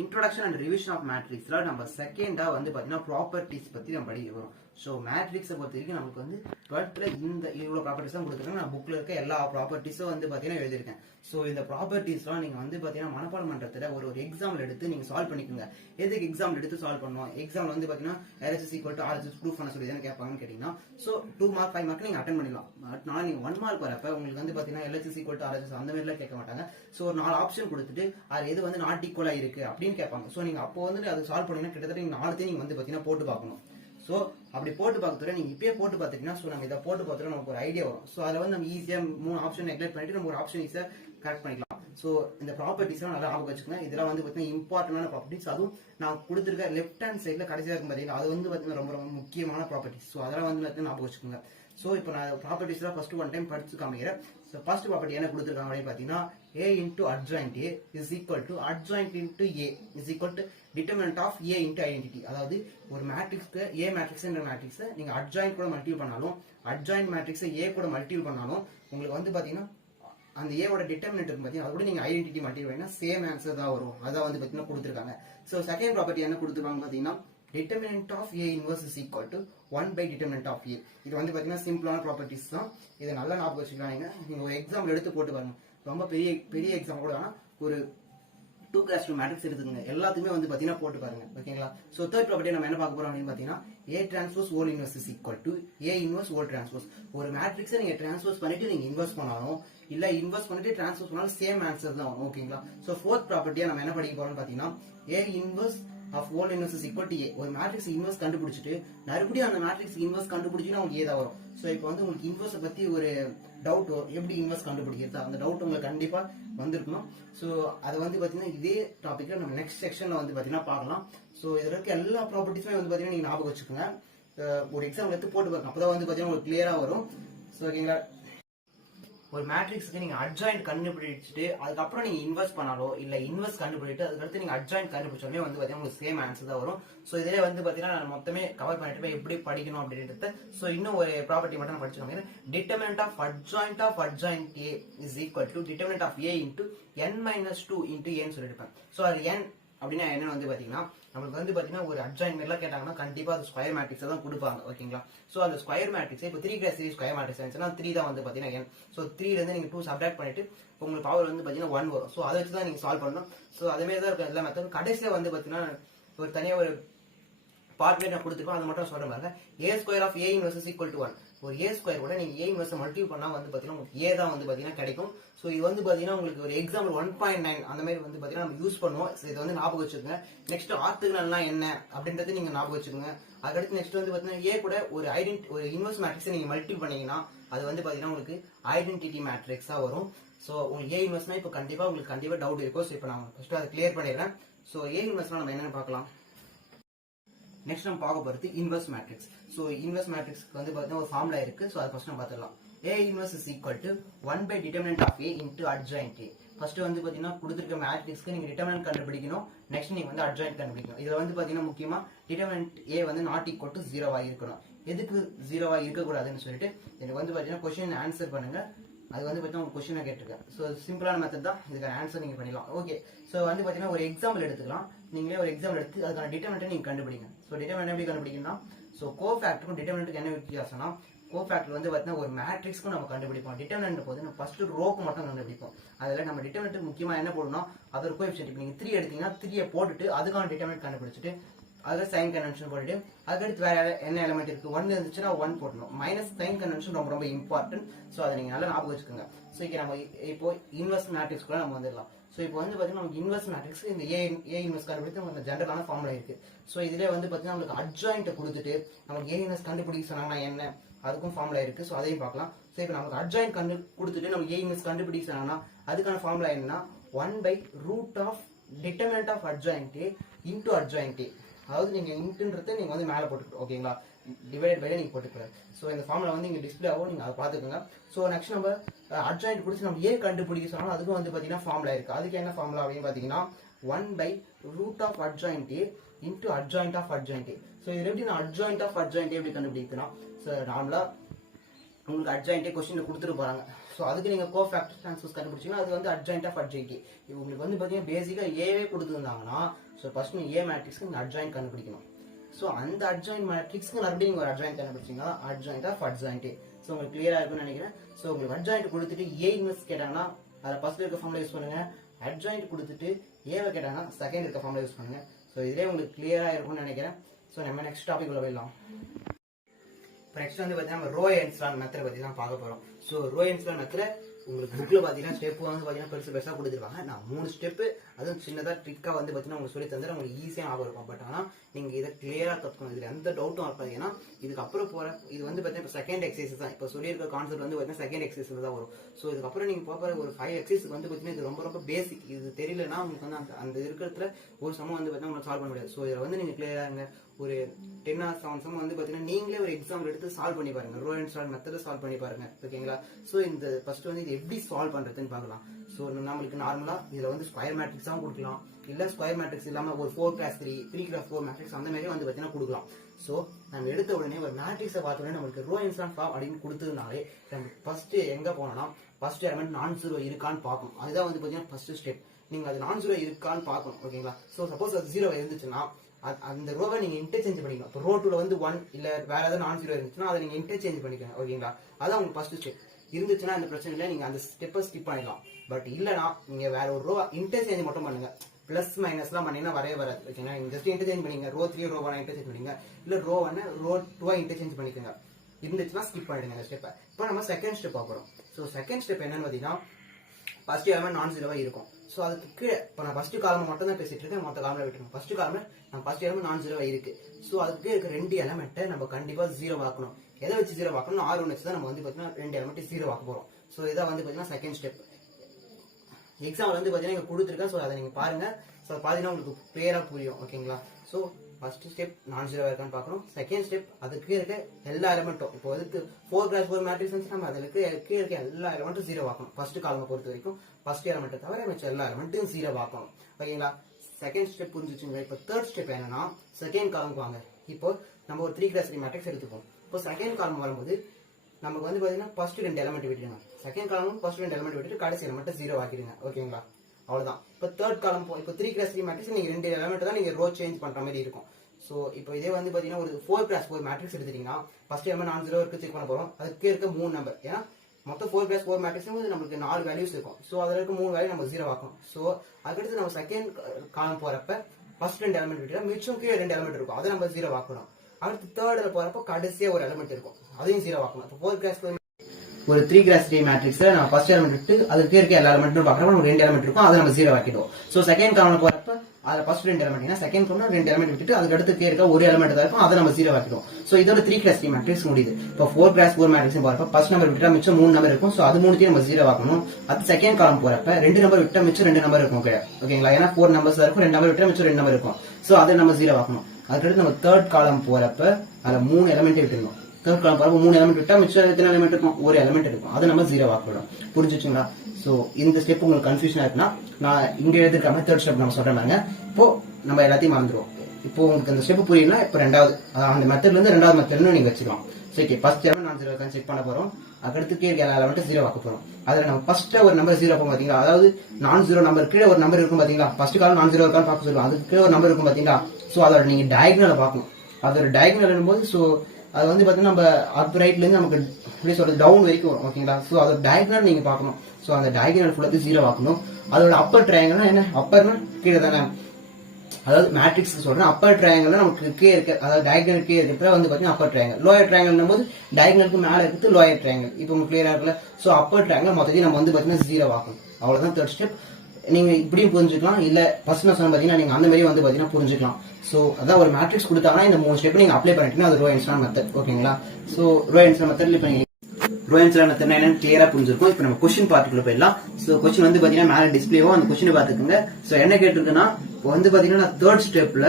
இன்ட்ரோடக்ஷன் அண்ட் ரிவிஷன் ஆஃப் மேட்ரிக்ஸ்ல நம்ம செகண்டா வந்து பாத்தீங்கன்னா ப்ராப்பர்ட்டிஸ் பத்தி நம்ம படிக்க போறோம். சோ மேட்ரிக்ஸை பொறுத்த வரைக்கும் நமக்கு வந்து 12th இந்த இவ்வளவு ப்ராப்பர்ட்டிஸ் தான் கொடுத்துருக்காங்க. நான் புக்ல இருக்க எல்லா ப்ராப்பர்ட்டிஸும் வந்து பாத்தீங்கன்னா எழுதிருக்கேன். சோ இந்த ப்ராப்பர்ட்டிஸ்லாம் நீங்க வந்து பாத்தீங்கன்னா மனப்பாடம் பண்றதுல ஒரு எக்ஸாம்பிள் எடுத்து நீங்க சால்வ் பண்ணிக்கோங்க. எதுக்கு எக்ஸாம்பிள் எடுத்து சால்வ் பண்ணுவோம்? எக்ஸாம்பிள் வந்து பாத்தீங்கன்னா LHS = RHS ப்ரூஃப் பண்ண சொல்லி தானே கேட்பாங்கன்னு கேட்டீங்கன்னா சோ 2 மார்க் 5 மார்க் நீங்க அட்டெண்ட் பண்ணிடலாம். பட் நான் நீங்க 1 மார்க் வரப்ப உங்களுக்கு வந்து பாத்தீங்கன்னா LHS = RHS அந்த மாதிரி எல்லாம் கேட்க மாட்டாங்க. சோ ஒரு 4 ஆப்ஷன் கொடுத்துட்டு அது எது வந்து நாட் ஈக்குவலா இருக்கு அப்படின்னு கேட்பாங்க. சோ நீங்க அப்போ வந்து அது சால்வ் பண்ணீங்கன்னா கிட்டத்தட்ட நீங்க 4 நீங்க வந்து பாத்தீங்கன்னா போட்டு பார்க்கணும். சோ அப்படி போட்டு பார்க்கறத நீங்க இப்பயே போட்டு பாத்தீங்கன்னா சோ நம்ம இத போட்டு பார்த்தா நமக்கு ஒரு ஐடியா வரும். சோ அதுல வந்து நம்ம ஈஸியா 3 ஆப்ஷன் நெக்லெக்ட் பண்ணிட்டு நம்ம ஒரு ஆப்ஷன் ஈஸியா கரெக்ட் பண்ணிக்கலாம். சோ இந்த ப்ராப்பர்ட்டிஸ்லாம் நல்லா ஞாபகம் வச்சுக்கோங்க. இதெல்லாம் வந்து பாத்தீங்கன்னா இம்பார்ட்டன்டான ப்ராப்பர்ட்டிஸ். அதுவும் நான் கொடுத்திருக்க லெஃப்ட் ஹேண்ட் சைடுல கடைசியா இருக்கும் பாத்தீங்கன்னா அது வந்து பாத்தீங்கன்னா ரொம்ப ரொம்ப முக்கியமான ப்ராப்பர்ட்டிஸ். சோ அதெல்லாம் வந்து ஞாபகம் வச்சுக்கோங்க. சோ இப்போ நான் ப்ராப்பர்ட்டிஸ்லாம் ஃபர்ஸ்ட் ஒன் டைம் படிச்சு காமிக்கிறேன். சோ ஃபர்ஸ்ட் ப்ராப்பர்ட்டி என்ன கொடுத்திருக்காங்க அப்படின்னு பாத்தீங்கன்னா A into adjoint A is equal to adjoint into A is equal to determinant of A into identity. அதாவது ஒரு மேட்ரிக்ஸ்க்கு A மேட்ரிக்ஸ்ன்ற மேட்ரிக்ஸ் நீங்க அட்ஜாயின்ட் கூட மல்டிபிள் பண்ணாலும் அட்ஜாயின்ட் மேட்ரிக்ஸ் A கூட மல்டிபிள் பண்ணாலும் உங்களுக்கு வந்து பாத்தீங்கன்னா அந்த A ஓட டிட்டர்மினன்ட் இருக்கு பாத்தீங்கன்னா அது கூட நீங்க ஐடென்டிட்டி மல்டிபிள் பண்ணா சேம் ஆன்சர் தான் வரும். அதான் வந்து பாத்தீங்கன்னா கொடுத்திருக்காங்க. சோ செகண்ட் ப்ராப்பர்ட்டி என்ன கொடுத்திருக்காங்க பாத்தீங்கன்னா determinant of A inverse is equal to 1 by determinant of A. இது வந்து பாத்தீங்கன்னா சிம்பிளான ப்ராப்பர்ட்டிஸ் தான். இதை நல்லா ஞாபகம் வச்சுக்கலாம். நீங்க ஒரு எக்ஸாம்பிள் எடுத்து போட்டு பாருங்க. ரொம்ப பெரிய எக்ஸாம் கூட வேணா ஒரு 2x2 மேட்ரிக்ஸ் எடுத்துக்கங்க. எல்லாத்துக்குமே வந்து பாத்தீங்கன்னா போட்டு பாருங்க. ஓகேங்களா, சோ தேர்ட் ப்ராப்பர்ட்டி நம்ம என்ன பார்க்க போறோம் அப்படின்னு பாத்தீங்கன்னா A transpose whole inverse is equal to A inverse whole transpose. ஒரு மேட்ரிக்ஸை நீங்க டிரான்ஸ்போஸ் பண்ணிட்டு நீங்க இன்வெர்ஸ் பண்ணாலும் இல்ல இன்வெர்ஸ் பண்ணிட்டு டிரான்ஸ்போஸ் பண்ணாலும் சேம் ஆன்சர் தான் வரும். ஓகேங்களா, சோ ஃபோர்த் ப்ராப்பர்ட்டியா நம்ம என்ன படிக்க போறோம்னு பாத்தீங்கன்னா A inverse of whole inverse is equal to A. ஒரு மேட்ரிக்ஸ் இன்வெர்ஸ் கண்டுபிடிச்சிட்டு மறுபடியும் அந்த மேட்ரிக்ஸ் இன்வெர்ஸ் கண்டுபிடிச்சினா உங்களுக்கு ஏதா வரும். சோ இப்போ வந்து உங்களுக்கு இன்வெர்ஸ் பத்தி ஒரு டவுட் எப்படி இன்வெர்ஸ் கண்டுபிடிக்கிறது அந்த டவுட் உங்களுக்கு கண்டிப்பா வந்திருக்கணும். சோ அது வந்து பாத்தீங்கன்னா இதே டாபிக்ல நம்ம நெக்ஸ்ட் செக்ஷன்ல வந்து பாத்தீங்கன்னா பார்க்கலாம். சோ இதுல இருக்க எல்லா ப்ராப்பர்ட்டிஸுமே வந்து பாத்தீங்கன்னா நீங்க ஞாபகம் வச்சுக்கோங்க. ஒரு எக்ஸாம்பிள் எடுத்து போட்டு பாருங்க. அப்பதான் வந்து பாத்தீங்கன்னா உங்களுக்கு கிளியரா வரும். சோ ஓகேங்களா, ஒரு மேட்ரிக்ஸ்க்கு நீங்க அட்ஜாயின்ட் கண்டுபிடிச்சிட்டு அதுக்கப்புறம் நீங்க இன்வெர்ஸ் பண்ணாலோ இல்ல இன்வெர்ஸ் கண்டுபிடிட்டு அதுக்கடுத்து நீங்க அட்ஜாயின்ட் கண்டுபிடிச்சாலே வந்து பாத்தீங்கன்னா உங்களுக்கு சேம் ஆன்சர் தான் வரும். சோ இதே வந்து பாத்தீங்கன்னா நான் மொத்தமே கவர் பண்ணிட்டு எப்படி படிக்கணும் அப்படின்றது. சோ இன்னும் ஒரு ப்ராப்பர்ட்டி மட்டும் நான் படிச்சுக்கோங்க. Determinant of adjoint A is equal to determinant of A into n-2 into A ன்னு சொல்லிருப்பேன். சோ அது n அப்படின்னா என்ன வந்து பாத்தீங்கன்னா நமக்கு வந்து பாத்தீங்கன்னா ஒரு அட்ஜாயின்ட் எல்லாம் கேட்டாங்கன்னா கண்டிப்பா அது ஸ்கொயர் மேட்ரிக்ஸ் தான் கொடுப்பாங்க. ஓகேங்களா, சோ அந்த ஸ்கொயர் மேட்ரிக்ஸ் இப்போ 3x3 ஸ்கொயர் மேட்ரிக்ஸ் இருந்துச்சுன்னா 3 தான் வந்து பாத்தீங்கன்னா n. சோ 3 ல இருந்து நீங்க 2 சப்ட்ராக்ட் பண்ணிட்டு உங்களுக்கு பவர் வந்து பாத்தீங்கன்னா 1 வரும். சோ அதை வச்சு தான் நீங்க சால்வ் பண்ணணும். சோ அதே மாதிரி தான் இருக்கும் எல்லா மெத்தடும். கடைசியில வந்து பாத்தீங்கன்னா ஒரு தனியா ஒரு பார்ட் நான் கொடுத்துருப்போம். அதை மட்டும் சொல்ற பாருங்க. A square of A inverse is equal to 1. ஒரு A ஸ்கொயர் கூட நீங்க A இன்வெர்ஸ் மல்டிபிள் பண்ணா வந்து பாத்தீங்கன்னா உங்களுக்கு A தான் வந்து பாத்தீங்கன்னா கிடைக்கும். சோ இது வந்து பாத்தீங்கன்னா உங்களுக்கு ஒரு எக்ஸாம்பிள் 1.9 அந்த மாதிரி வந்து பாத்தீங்கன்னா நம்ம யூஸ் பண்ணுவோம். இதை வந்து ஞாபகம் வச்சுக்கோங்க. நெக்ஸ்ட் ஆர்த்தோகனல்னா என்ன அப்படின்றது நீங்க ஞாபகம் வச்சுக்கோங்க. அதுக்கடுத்து நெக்ஸ்ட் வந்து பாத்தீங்கன்னா A கூட ஒரு இன்வெர்ஸ் மேட்ரிக்ஸ் நீங்க மல்டிபிள் பண்ணீங்கன்னா அது வந்து பாத்தீங்கன்னா உங்களுக்கு ஐடென்டிட்டி மேட்ரிக்ஸா வரும். சோ உங்களுக்கு A இன்வெர்ஸ்னா இப்போ உங்களுக்கு கண்டிப்பா டவுட் இருக்கும். சோ இப்போ நான் ஃபர்ஸ்ட் அதை கிளியர் பண்ணிடுறேன். சோ A இன்வெர்ஸ்னா நம்ம என்னன்னு பார்க்கலாம். நெக்ஸ்ட் நம்ம பார்க்க போறது இன்வெர்ஸ் மேட்ரிக்ஸ். சோ இன்வெர்ஸ் மேட்ரிக்ஸ்க்கு வந்து பாத்தீங்கன்னா ஒரு ஃபார்முலா இருக்கு. சோ அதை ஃபர்ஸ்ட் நம்ம பார்த்துடலாம். A inverse is equal to 1 by determinant of A into adjoint A. First வந்து பாத்தீங்கன்னா கொடுத்துருக்க மேட்ரிக்ஸ்க்கு நீங்க டிட்டர்மினன்ட் கண்டுபிடிக்கணும். நெக்ஸ்ட் நீங்க வந்து அட்ஜாயின்ட் கண்டுபிடிக்கணும். இதுல வந்து பாத்தீங்கன்னா முக்கியமா டிட்டர்மினன்ட் ஏ வந்து நாட் ஈக்குவல் டு 0 இருக்கணும். எதுக்கு 0 இருக்கக்கூடாதுன்னு சொல்லிட்டு எனக்கு வந்து பாத்தீங்கன்னா கொஸ்டின் ஆன்சர் பண்ணுங்க. அது வந்து பார்த்தீங்கன்னா ஒரு கொஸ்டினை கேட்டிருக்கேன். ஸோ சிம்பிளான மெத்தட் தான், இதுக்கான ஆன்சர் நீங்க பண்ணிடலாம். ஓகே, ஸோ வந்து பார்த்தீங்கன்னா ஒரு எக்ஸாம்பிள் எடுத்துக்கலாம். நீங்களே ஒரு எக்ஸாம்பிள் எடுத்து அதுக்கான டிட்டர்மினன்ட் நீங்க கண்டுபிடிங்க. ஸோ டிட்டர்மினன்ட் எப்படி கண்டுபிடிக்கணும்னா, ஸோ கோஃபேக்டருக்கும் டிட்டர்மினன்ட்டுக்கு என்ன வித்தியாசம்னா, கோஃபேக்டர் வந்து பார்த்தீங்கன்னா ஒரு மேட்ரிக்ஸ்க்கும் நம்ம கண்டுபிடிப்போம். டிட்டர்மினன்ட் போது நம்ம ஃபர்ஸ்ட் ரோக்கு மட்டும் கண்டுபிடிப்போம். அதில் நம்ம டிட்டர்மினன்ட் முக்கியமாக என்ன போடணும்னா, அதோட கோஎஃபிஷியன்ட் இப்போ நீங்கள் 3 எடுத்தீங்கன்னா 3 போட்டுட்டு அதுக்கான டிட்டர்மினன்ட் கண்டுபிடிச்சிட்டு அதில் சைன் கன்வென்ஷன் போட்டுட்டு அதுக்கடுத்து வேற என்ன எலிமெண்ட் இருக்கு 1 இருந்துச்சுன்னா 1 போடணும். மைனஸ் சைன் கன்வென்ஷன் ரொம்ப ரொம்ப இம்பார்ட்டன்ட். ஸோ அதை நீங்க நல்லா ஞாபகம் வச்சுக்கோங்க. ஸோ இங்கே நம்ம இப்போ இன்வெர்ஸ் மேட்ரிக்ஸ் கூட நம்ம வந்துடலாம். ஸோ இப்போ வந்து பார்த்தீங்கன்னா நமக்கு இன்வெர்ஸ் மேட்ரிக்ஸ் இந்த ஏ இன்வெர்ஸ் கண்டுபிடித்து நமக்கு ஜென்ரலான ஃபார்முலா இருக்கு. ஸோ இதுல வந்து பார்த்தீங்கன்னா நமக்கு அட்ஜாயின்ட்டை கொடுத்துட்டு நமக்கு ஏ இன்வெர்ஸ் கண்டுபிடிக்க சொன்னாங்கன்னா என்ன, அதுக்கும் ஃபார்முலா இருக்கு. ஸோ அதையும் பார்க்கலாம். ஸோ இப்போ நமக்கு அட்ஜாயின்ட் கொடுத்துட்டு நம்ம ஏ இன்வெர்ஸ் கண்டுபிடிக்க சொன்னாங்கன்னா அதுக்கான ஃபார்முலா என்னன்னா 1/√ of determinant of adjoint into adjoint. அதாவது நீங்க இன்ட்ன்றதை நீங்க வந்து மேல போட்டுக்கணும். ஓகேங்களா, டிவைடட் பை நீங்க போட்டுக்கூடாது. ஸோ இந்த ஃபார்முலா வந்து இங்க டிஸ்பிளே ஆகும், நீங்க அதை பாத்துக்கோங்க. ஸோ நெக்ஸ்ட் நம்ம அட்ஜாயின்ட் பிடிச்சி நம்ம ஏ கண்டுபிடிக்க சொன்னாலும் அதுக்கும் வந்து பாத்தீங்கன்னா ஃபார்முலா இருக்கு. அதுக்கு என்ன ஃபார்முலா அப்படின்னு பாத்தீங்கன்னா 1/√ of adjoint into adjoint of adjoint. So இது எப்படி நான் அட்ஜாயின்ட் ஆஃப் அட்ஜாயின்ட் எப்படி கண்டுபிடிக்கணும்? ஸோ நார்மலா உங்களுக்கு அட்ஜாயின்ட்டே கொஸ்டின் கொடுத்துட்டு போறாங்க. ஸோ அதுக்கு நீங்க கோஃபேக்டர் ட்ரான்ஸ்ஃபர்ஸ் கண்டுபிடிச்சீங்கன்னா அது வந்து அட்ஜாயின்ட் ஆஃப் அட்ஜாயின்ட். உங்களுக்கு வந்து பாத்தீங்கன்னா பேசிக்கா ஏவே கொடுத்துருந்தாங்கன்னா ஸோ ஃபர்ஸ்ட் நீங்க ஏ மேட்ரிக்ஸ்க்கு நீங்க அட்ஜாயின்ட் கண்டுபிடிக்கணும். ஸோ அந்த அட்ஜாயின்ட் மேட்ரிக்ஸ்க்கு மறுபடியும் நீங்க ஒரு அட்ஜாயின்ட் கண்டுபிடிச்சீங்கன்னா அட்ஜாயின்ட் ஆஃப் அட்ஜாயின்ட். ஸோ உங்களுக்கு கிளியரா இருக்கும்னு நினைக்கிறேன். ஸோ உங்களுக்கு அட்ஜாயின்ட் கொடுத்துட்டு ஏ இன்வெர்ஸ் கேட்டாங்கன்னா அதில் ஃபர்ஸ்ட் இருக்க ஃபார்முலா யூஸ் பண்ணுங்க. அட்ஜாயின்ட் கொடுத்துட்டு ஏவை கேட்டாங்கன்னா செகண்ட் இருக்க ஃபார்முலா யூஸ் பண்ணுங்க. ஸோ இதுலேயே உங்களுக்கு கிளியரா இருக்கும்னு நினைக்கிறேன். ஸோ நம்ம நெக்ஸ்ட் டாபிக் உள்ள போயிடலாம். நெக்ஸ்ட் வந்து பாத்தீங்கன்னா நம்ம ரோ என்ஸ்லான் மெத்தட் பத்தி தான் பார்க்க போறோம். ஸோ ரோ என்ஸ்லான் மெத்தட் உங்களுக்கு புக்ல பாத்தீங்கன்னா ஸ்டெப் வந்து பாத்தீங்கன்னா பெருசா கொடுத்துருவாங்க. நான் 3 ஸ்டெப் அதுவும் சின்னதா ட்ரிக்கா வந்து பாத்தீங்கன்னா உங்களுக்கு சொல்லி தந்துட்டு உங்களுக்கு ஈஸியா ஆகும் இருக்கும். பட் ஆனா நீங்க இதை கிளியரா கத்துக்கணும். இதுல எந்த டவுட்டும் இருக்காது. ஏன்னா இதுக்கப்புறம் போற இது வந்து பாத்தீங்கன்னா செகண்ட் எக்ஸசைஸ் தான். இப்போ சொல்லியிருக்க கான்செப்ட் வந்து பாத்தீங்கன்னா செகண்ட் எக்ஸசைஸ்ல தான் வரும். ஸோ இதுக்கப்புறம் நீங்க போற ஒரு 5 எக்ஸசைஸ் வந்து பாத்தீங்கன்னா இது ரொம்ப ரொம்ப பேசிக். இது தெரியலன்னா உங்களுக்கு வந்து அந்த இருக்கிறதுல ஒரு சமம் வந்து பாத்தீங்கன்னா உங்களுக்கு சால்வ் பண்ண முடியாது. ஸோ இதை வந்து நீங்க கிளியரா இருங்க. ஒரு 10 or 7 சம் வந்து பாத்தீங்கன்னா நீங்களே ஒரு எக்ஸாம்பிள் எடுத்து சால்வ் பண்ணி பாருங்க. ரோ என்ஸ்லான் மெத்தட் சால்வ் பண்ணி பாருங்க. ஓகேங்களா? ஸோ இந்த ஃபர்ஸ்ட் வந்து இது எப்படி சால்வ் பண்றதுன்னு பார்க்கலாம். ஸோ நம்மளுக்கு நார்மலா இதுல வந்து ஸ்கொயர் மேட்ரிக்ஸாவும் கொடுக்கலாம், இல்ல ஸ்கொயர் மேட்ரிக்ஸ் இல்லாம ஒரு 4x3 3x4 மேட்ரிக்ஸ் அந்த மாதிரி வந்து பாத்தீங்கன்னா கொடுக்கலாம். ஸோ நம்ம எடுத்த உடனே ஒரு மேட்ரிக்ஸை பார்த்த உடனே நம்மளுக்கு ரோ என்ஸ்லான் ஃபார்ம் அப்படின்னு கொடுத்ததுனாலே நம்ம ஃபர்ஸ்ட் எங்க போனோம்னா ஃபர்ஸ்ட் எலிமெண்ட் நான்-0 இருக்கான்னு பார்க்கணும். அதுதான் வந்து பாத்தீங்கன்னா ஃபர்ஸ்ட் ஸ்டெப். நீங்க அது நான்-0 இருக்கான்னு பார்க்கணும். ஓகேங்களா? ஸோ சப்போஸ் அது 0 இருந்துச்சுன்னா அந்த ரோவை நீங்க இன்டர்சேஞ்ச் பண்ணிக்கலாம். இப்போ ரோ 2ல வந்து 1 இல்ல வேற ஏதாவது நான்-0 இருந்துச்சுன்னா அதை நீங்க இன்டர்சேஞ்ச் பண்ணிக்கோங்க. ஓகேங்களா? அதான் உங்களுக்கு ஃபர்ஸ்ட் ஸ்டெப். இருந்துச்சுன்னா அந்த பிரச்சனை இல்லை, நீங்க அந்த ஸ்டெப்பை ஸ்கிப் பண்ணிடலாம். பட் இல்லனா நீங்க வேற ஒரு ரோ இன்டர்சேஞ்ச் மட்டும் பண்ணுங்க. பிளஸ் மைனஸ்லாம் பண்ணீங்கன்னா வரவே வராது. ஓகேங்களா? நீங்க ஜஸ்ட் இன்டர்சேஞ்ச் பண்ணீங்க. ரோ 3 ரோ 1 இன்டர்சேஞ்ச் பண்ணீங்க, இல்ல ரோ 1 ரோ 2 இன்டர்சேஞ்ச் பண்ணிக்கோங்க. இருந்துச்சுன்னா ஸ்கிப் பண்ணிடுங்க அந்த ஸ்டெப்பை. இப்போ நம்ம செகண்ட் ஸ்டெப் பார்க்குறோம். ஸோ செகண்ட் ஸ்டெப் என்னன்னு பார்த்தீங்கன்னா ஃபர்ஸ்ட் எலிமெண்ட் நான்-0 இருக்கும். ஸோ அதுக்கு கீழே இப்போ நான் ஃபர்ஸ்ட் காலம் மட்டும் தான் பேசிட்டு இருக்கேன், மொத்த காலம் விட்டுருங்க. ஃபர்ஸ்ட் காலம் நம்ம ஃபர்ஸ்ட் எலிமெண்ட் நான்-0 இருக்கு. ஸோ அதுக்கு இருக்க 2 எலிமெண்ட்டை நம்ம கண்டிப்பா 0 ஆக்கணும். எதை வச்சு 0 ஆக்கணும்? R1 வச்சு தான் நம்ம வந்து பாத்தீங்கன்னா 2 எலிமெண்ட் 0 ஆக்க போறோம். ஸோ இதான் வந்து பாத்தீங்கன்னா செகண்ட் ஸ்டெப். எக்ஸாம்பிள் வந்து பாத்தீங்கன்னா இங்க கொடுத்துருக்கேன். ஸோ அதை நீங்க பாருங்க. ஸோ பாத்தீங்கன்னா உங்களுக்கு கிளியரா புரியும். ஓகேங்களா? ஸோ ஃபர்ஸ்ட் ஸ்டெப் நான்-0 இருக்கான்னு பார்க்கணும். செகண்ட் ஸ்டெப் அதுக்கு இருக்க எல்லா எலிமெண்ட்டும் இப்போ அதுக்கு 4x4 மேட்ரிக்ஸ் நம்ம அதுக்கு இருக்க எல்லா எலிமெண்ட்டும் 0 ஆக்கணும். ஃபர்ஸ்ட் காலம் பொறுத்த வரைக்கும் ஃபர்ஸ்ட் எலிமெண்ட் தவிர மிச்ச எல்லா எலிமெண்ட்டும் 0 ஆக்கணும். ஓகேங்களா? செகண்ட் ஸ்டெப் புரிஞ்சுச்சுங்க. இப்போ தேர்ட் ஸ்டெப் என்னன்னா செகண்ட் காலம் வாங்க. இப்போ நம்ம ஒரு 3x3 மேட்ரிக்ஸ் எடுத்துப்போம். இப்போ செகண்ட் காலம் வரும்போது நமக்கு வந்து பாத்தீங்கன்னா ஃபர்ஸ்ட் 2 எலிமெண்ட் விட்டுருங்க. செகண்ட் காலம் ஃபர்ஸ்ட் 2 எலிமெண்ட் விட்டுட்டு கடைசி எலிமெண்ட் 0 ஆக்கிடுங்க. ஓகேங்களா? அவ்வளவுதான். இப்போ தேர்ட் காலம் இப்போ 3x3 மேட்ரிக்ஸ் நீங்க 2 எலிமெண்ட் தான் நீங்க ரோ சேஞ்ச் பண்ற மாதிரி இருக்கும். சோ இப்போ இதே வந்து பாத்தீங்கன்னா ஒரு 4x4 மேட்ரிக்ஸ் எடுத்துட்டீங்கன்னா ஃபர்ஸ்ட் எலிமெண்ட் நான்-0 இருக்கு செக் பண்ண போறோம். அதுக்கு இருக்க 3 நம்பர், ஏன்னா மொத்தம் 4x4 மேட்ரிக்ஸ் நமக்கு 4 வேல்யூஸ் இருக்கும். சோ அதுல இருக்க 3 வேல்யூ நம்ம 0 ஆக்கணும். சோ அதுக்கடுத்து நம்ம செகண்ட் காலம் போறப்ப ஃபர்ஸ்ட் 2 எலிமெண்ட் விட்டுட்டா மிச்சம் கீழே 2 எலிமெண்ட் இருக்கும், அதை நம்ம 0 ஆக்கணும். அடுத்து தேர்ட்ல போறப்ப கடைசியா ஒரு எலிமெண்ட் இருக்கும், அதையும் 0 ஆக்கணும். இப்போ 4x4 ஒரு 3x3 மேட்ரிக்ஸ்ல நம்ம ஃபர்ஸ்ட் எலிமெண்ட் விட்டு அதுக்கு இருக்க எல்லா எலிமெண்ட்டும் பார்க்கறப்ப நமக்கு 2 எலிமெண்ட் இருக்கும், அதை நம்ம 0 ஆக்கிடுவோம். சோ செகண்ட் காலம் போறப்ப அதுல first 2 element, second column 2 element விட்டுட்டு அதுக்கு அடுத்து இருக்க ஒரு எலிமெண்ட் தான் இருக்கும், அதை நம்ம 0 ஆக்கிடுவோம். சோ இதோட 3x3 மேட்ரிக்ஸ் முடியுது. இப்போ 4x4 மேட்ரிக்ஸ் போறப்ப ஃபர்ஸ்ட் நம்பர் விட்டா மிச்சம் 3 நம்பர் இருக்கும். சோ அது மூணுத்தையும் நம்ம 0 ஆக்கணும். அது செகண்ட் காலம் போறப்ப 2 நம்பர் விட்டா மிச்சம் 2 நம்பர் இருக்கும். ஓகேங்களா? ஏன்னா 4 நம்பர்ஸ் இருக்கும், 2 நம்பர் விட்டா மிச்சம் 2 நம்பர் இருக்கும். சோ அதை நம்ம 0 ஆக்கணும். அதுக்கடுத்து நம்ம தேர்ட் காலம் போறப்ப அதுல 3 எலிமெண்ட் விட்டுருந்தோம். தேர்ட் காலம் பாருங்க 3 எலிமெண்ட் விட்டா மிச்சம் எத்தனை எலிமெண்ட் இருக்கும், ஒரு எலிமெண்ட் இருக்கும், அதை நம்ம 0 ஆக்கிடும். புரிஞ்சுச்சுங்களா? சோ இந்த ஸ்டெப் உங்களுக்கு கன்ஃபியூஷனா இருக்குன்னா நான் இங்க எழுதிருக்க மெத்தட் ஸ்டெப் நம்ம சொல்றேன். இப்போ நம்ம எல்லாத்தையும் மறந்துடுவோம். இப்போ உங்களுக்கு அந்த ஸ்டெப் புரியலன்னா இப்போ ரெண்டாவது அந்த மெத்தட்ல இருந்து ரெண்டாவது மெத்தட்னு நீங்க வச்சுக்கலாம். சரி, ஃபர்ஸ்ட் எலிமெண்ட் நான் 0 செக் பண்ண போறோம். அதுக்கடுத்து கீழே எல்லா எலிமெண்ட்டும் 0 ஆக்க போறோம். அதுல நம்ம ஃபர்ஸ்ட் ஒரு நம்பர் 0 ஆகும் பாத்தீங்களா, அதாவது நான் 0 நம்பர் கீழே ஒரு நம்பர் இருக்கும் பாத்தீங்களா, ஃபர்ஸ்ட் காலம் நான் 0 இருக்கான்னு பார்க்க சொல்லுவோம். அதுக்கு கீழே ஒரு நம்பர் இருக்கும் பாத்தீங்களா. சோ அதோட நீங்க டயகனலை பார்க்கணும். அதோட டயகனல் போது சோ அது வந்து பாத்தீங்கன்னா நம்ம அப் ரைட்ல இருந்து நமக்கு எப்படி சொல்றது டவுன் வரைக்கும் வரும். ஓகேங்களா? சோ அதோட டயகனல் நீங்க பார்க்கணும். சோ அந்த டயகனல் ஃபுல்லாக 0 ஆக்கணும். அதோட அப்பர் ட்ரையாங்கிள் என்ன, அப்பர்னா கீழே தானே, அதாவது மேட்ரிக்ஸ் சொல்றேன். அப்பர் ட்ரையாங்கிள் நமக்கு கீழே இருக்க, அதாவது டயகனல் கீழே இருக்கிற வந்து பாத்தீங்கன்னா அப்பர் ட்ரையாங்கிள். லோயர் ட்ரையாங்கிள் போது டயகனலுக்கு மேல இருக்கிறது லோயர் ட்ரையாங்கிள். இப்போ உங்களுக்கு கிளியரா இருக்குல்ல? சோ அப்பர் ட்ரையாங்கிள் மொத்தத்தையும் நம்ம வந்து பாத்தீங்கன்னா 0 ஆக்கணும். அவ்வளவுதான் தேர்ட் ஸ்டெப். நீங்க இப்படியும் புரிஞ்சுக்கலாம், இல்ல ஃபர்ஸ்ட் நான் சொன்ன பாத்தீங்கன்னா நீங்க அந்த மாதிரி வந்து பாத்தீங்கன்னா புரிஞ்சுக்கலாம். சோ அதான் ஒரு மேட்ரிக்ஸ் கொடுத்தாங்கன்னா இந்த 3 ஸ்டெப் நீங்க அப்ளை பண்ணிட்டீங்கன்னா அது ரோ என்ஸ்லான் மெத்தட். ஓகேங்களா? சோ ரோ என்ஸ்லான் மெத்தட்ல இப்ப ரோ என்ஸ்லான் மெத்தட் என்னன்னு கிளியரா புரிஞ்சிருக்கும். இப்போ நம்ம கொஸ்டின் பார்ட்டுக்குள்ள போயிடலாம். சோ கொஸ்டின் வந்து பாத்தீங்கன்னா மேல டிஸ்பிளேவோ அந்த கொஸ்டின் பாத்துக்கோங்க. சோ என்ன கேட்டிருக்குன்னா இப்போ வந்து பாத்தீங்கன்னா தேர்ட் ஸ்டெப்ல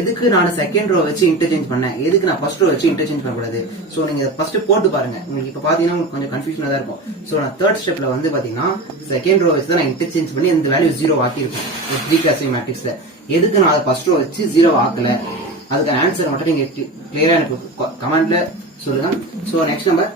எதுக்கு நான் செகண்ட் ரோ வச்சு இன்டர்சேஞ்ச் பண்ணேன், எதுக்கு நான் ஃபர்ஸ்ட் ரோ வச்சு இன்டர்சேஞ்ச் பண்ணக்கூடாது. சோ நீங்க ஃபர்ஸ்ட் போட்டு பாருங்க, உங்களுக்கு இப்ப பாத்தீங்கன்னா உங்களுக்கு கொஞ்சம் கன்ஃபியூஷனா தான் இருக்கும். சோ நான் தேர்ட் ஸ்டெப்ல வந்து பாத்தீங்கன்னா செகண்ட் ரோ வச்சு தான் நான் இன்டர்சேஞ்ச் பண்ணி இந்த வேல்யூ 0 ஆக்கியிருக்கேன் 3 கிளாஸ் மேட்ரிக்ஸ்ல. எதுக்கு நான் அதை ஃபர்ஸ்ட் ரோ வச்சு 0 ஆக்கல, அதுக்கான ஆன்சர் மட்டும் நீங்க கிளியரா எனக்கு கமெண்ட்ல சொல்லுங்க. சோ நெக்ஸ்ட் நம்ம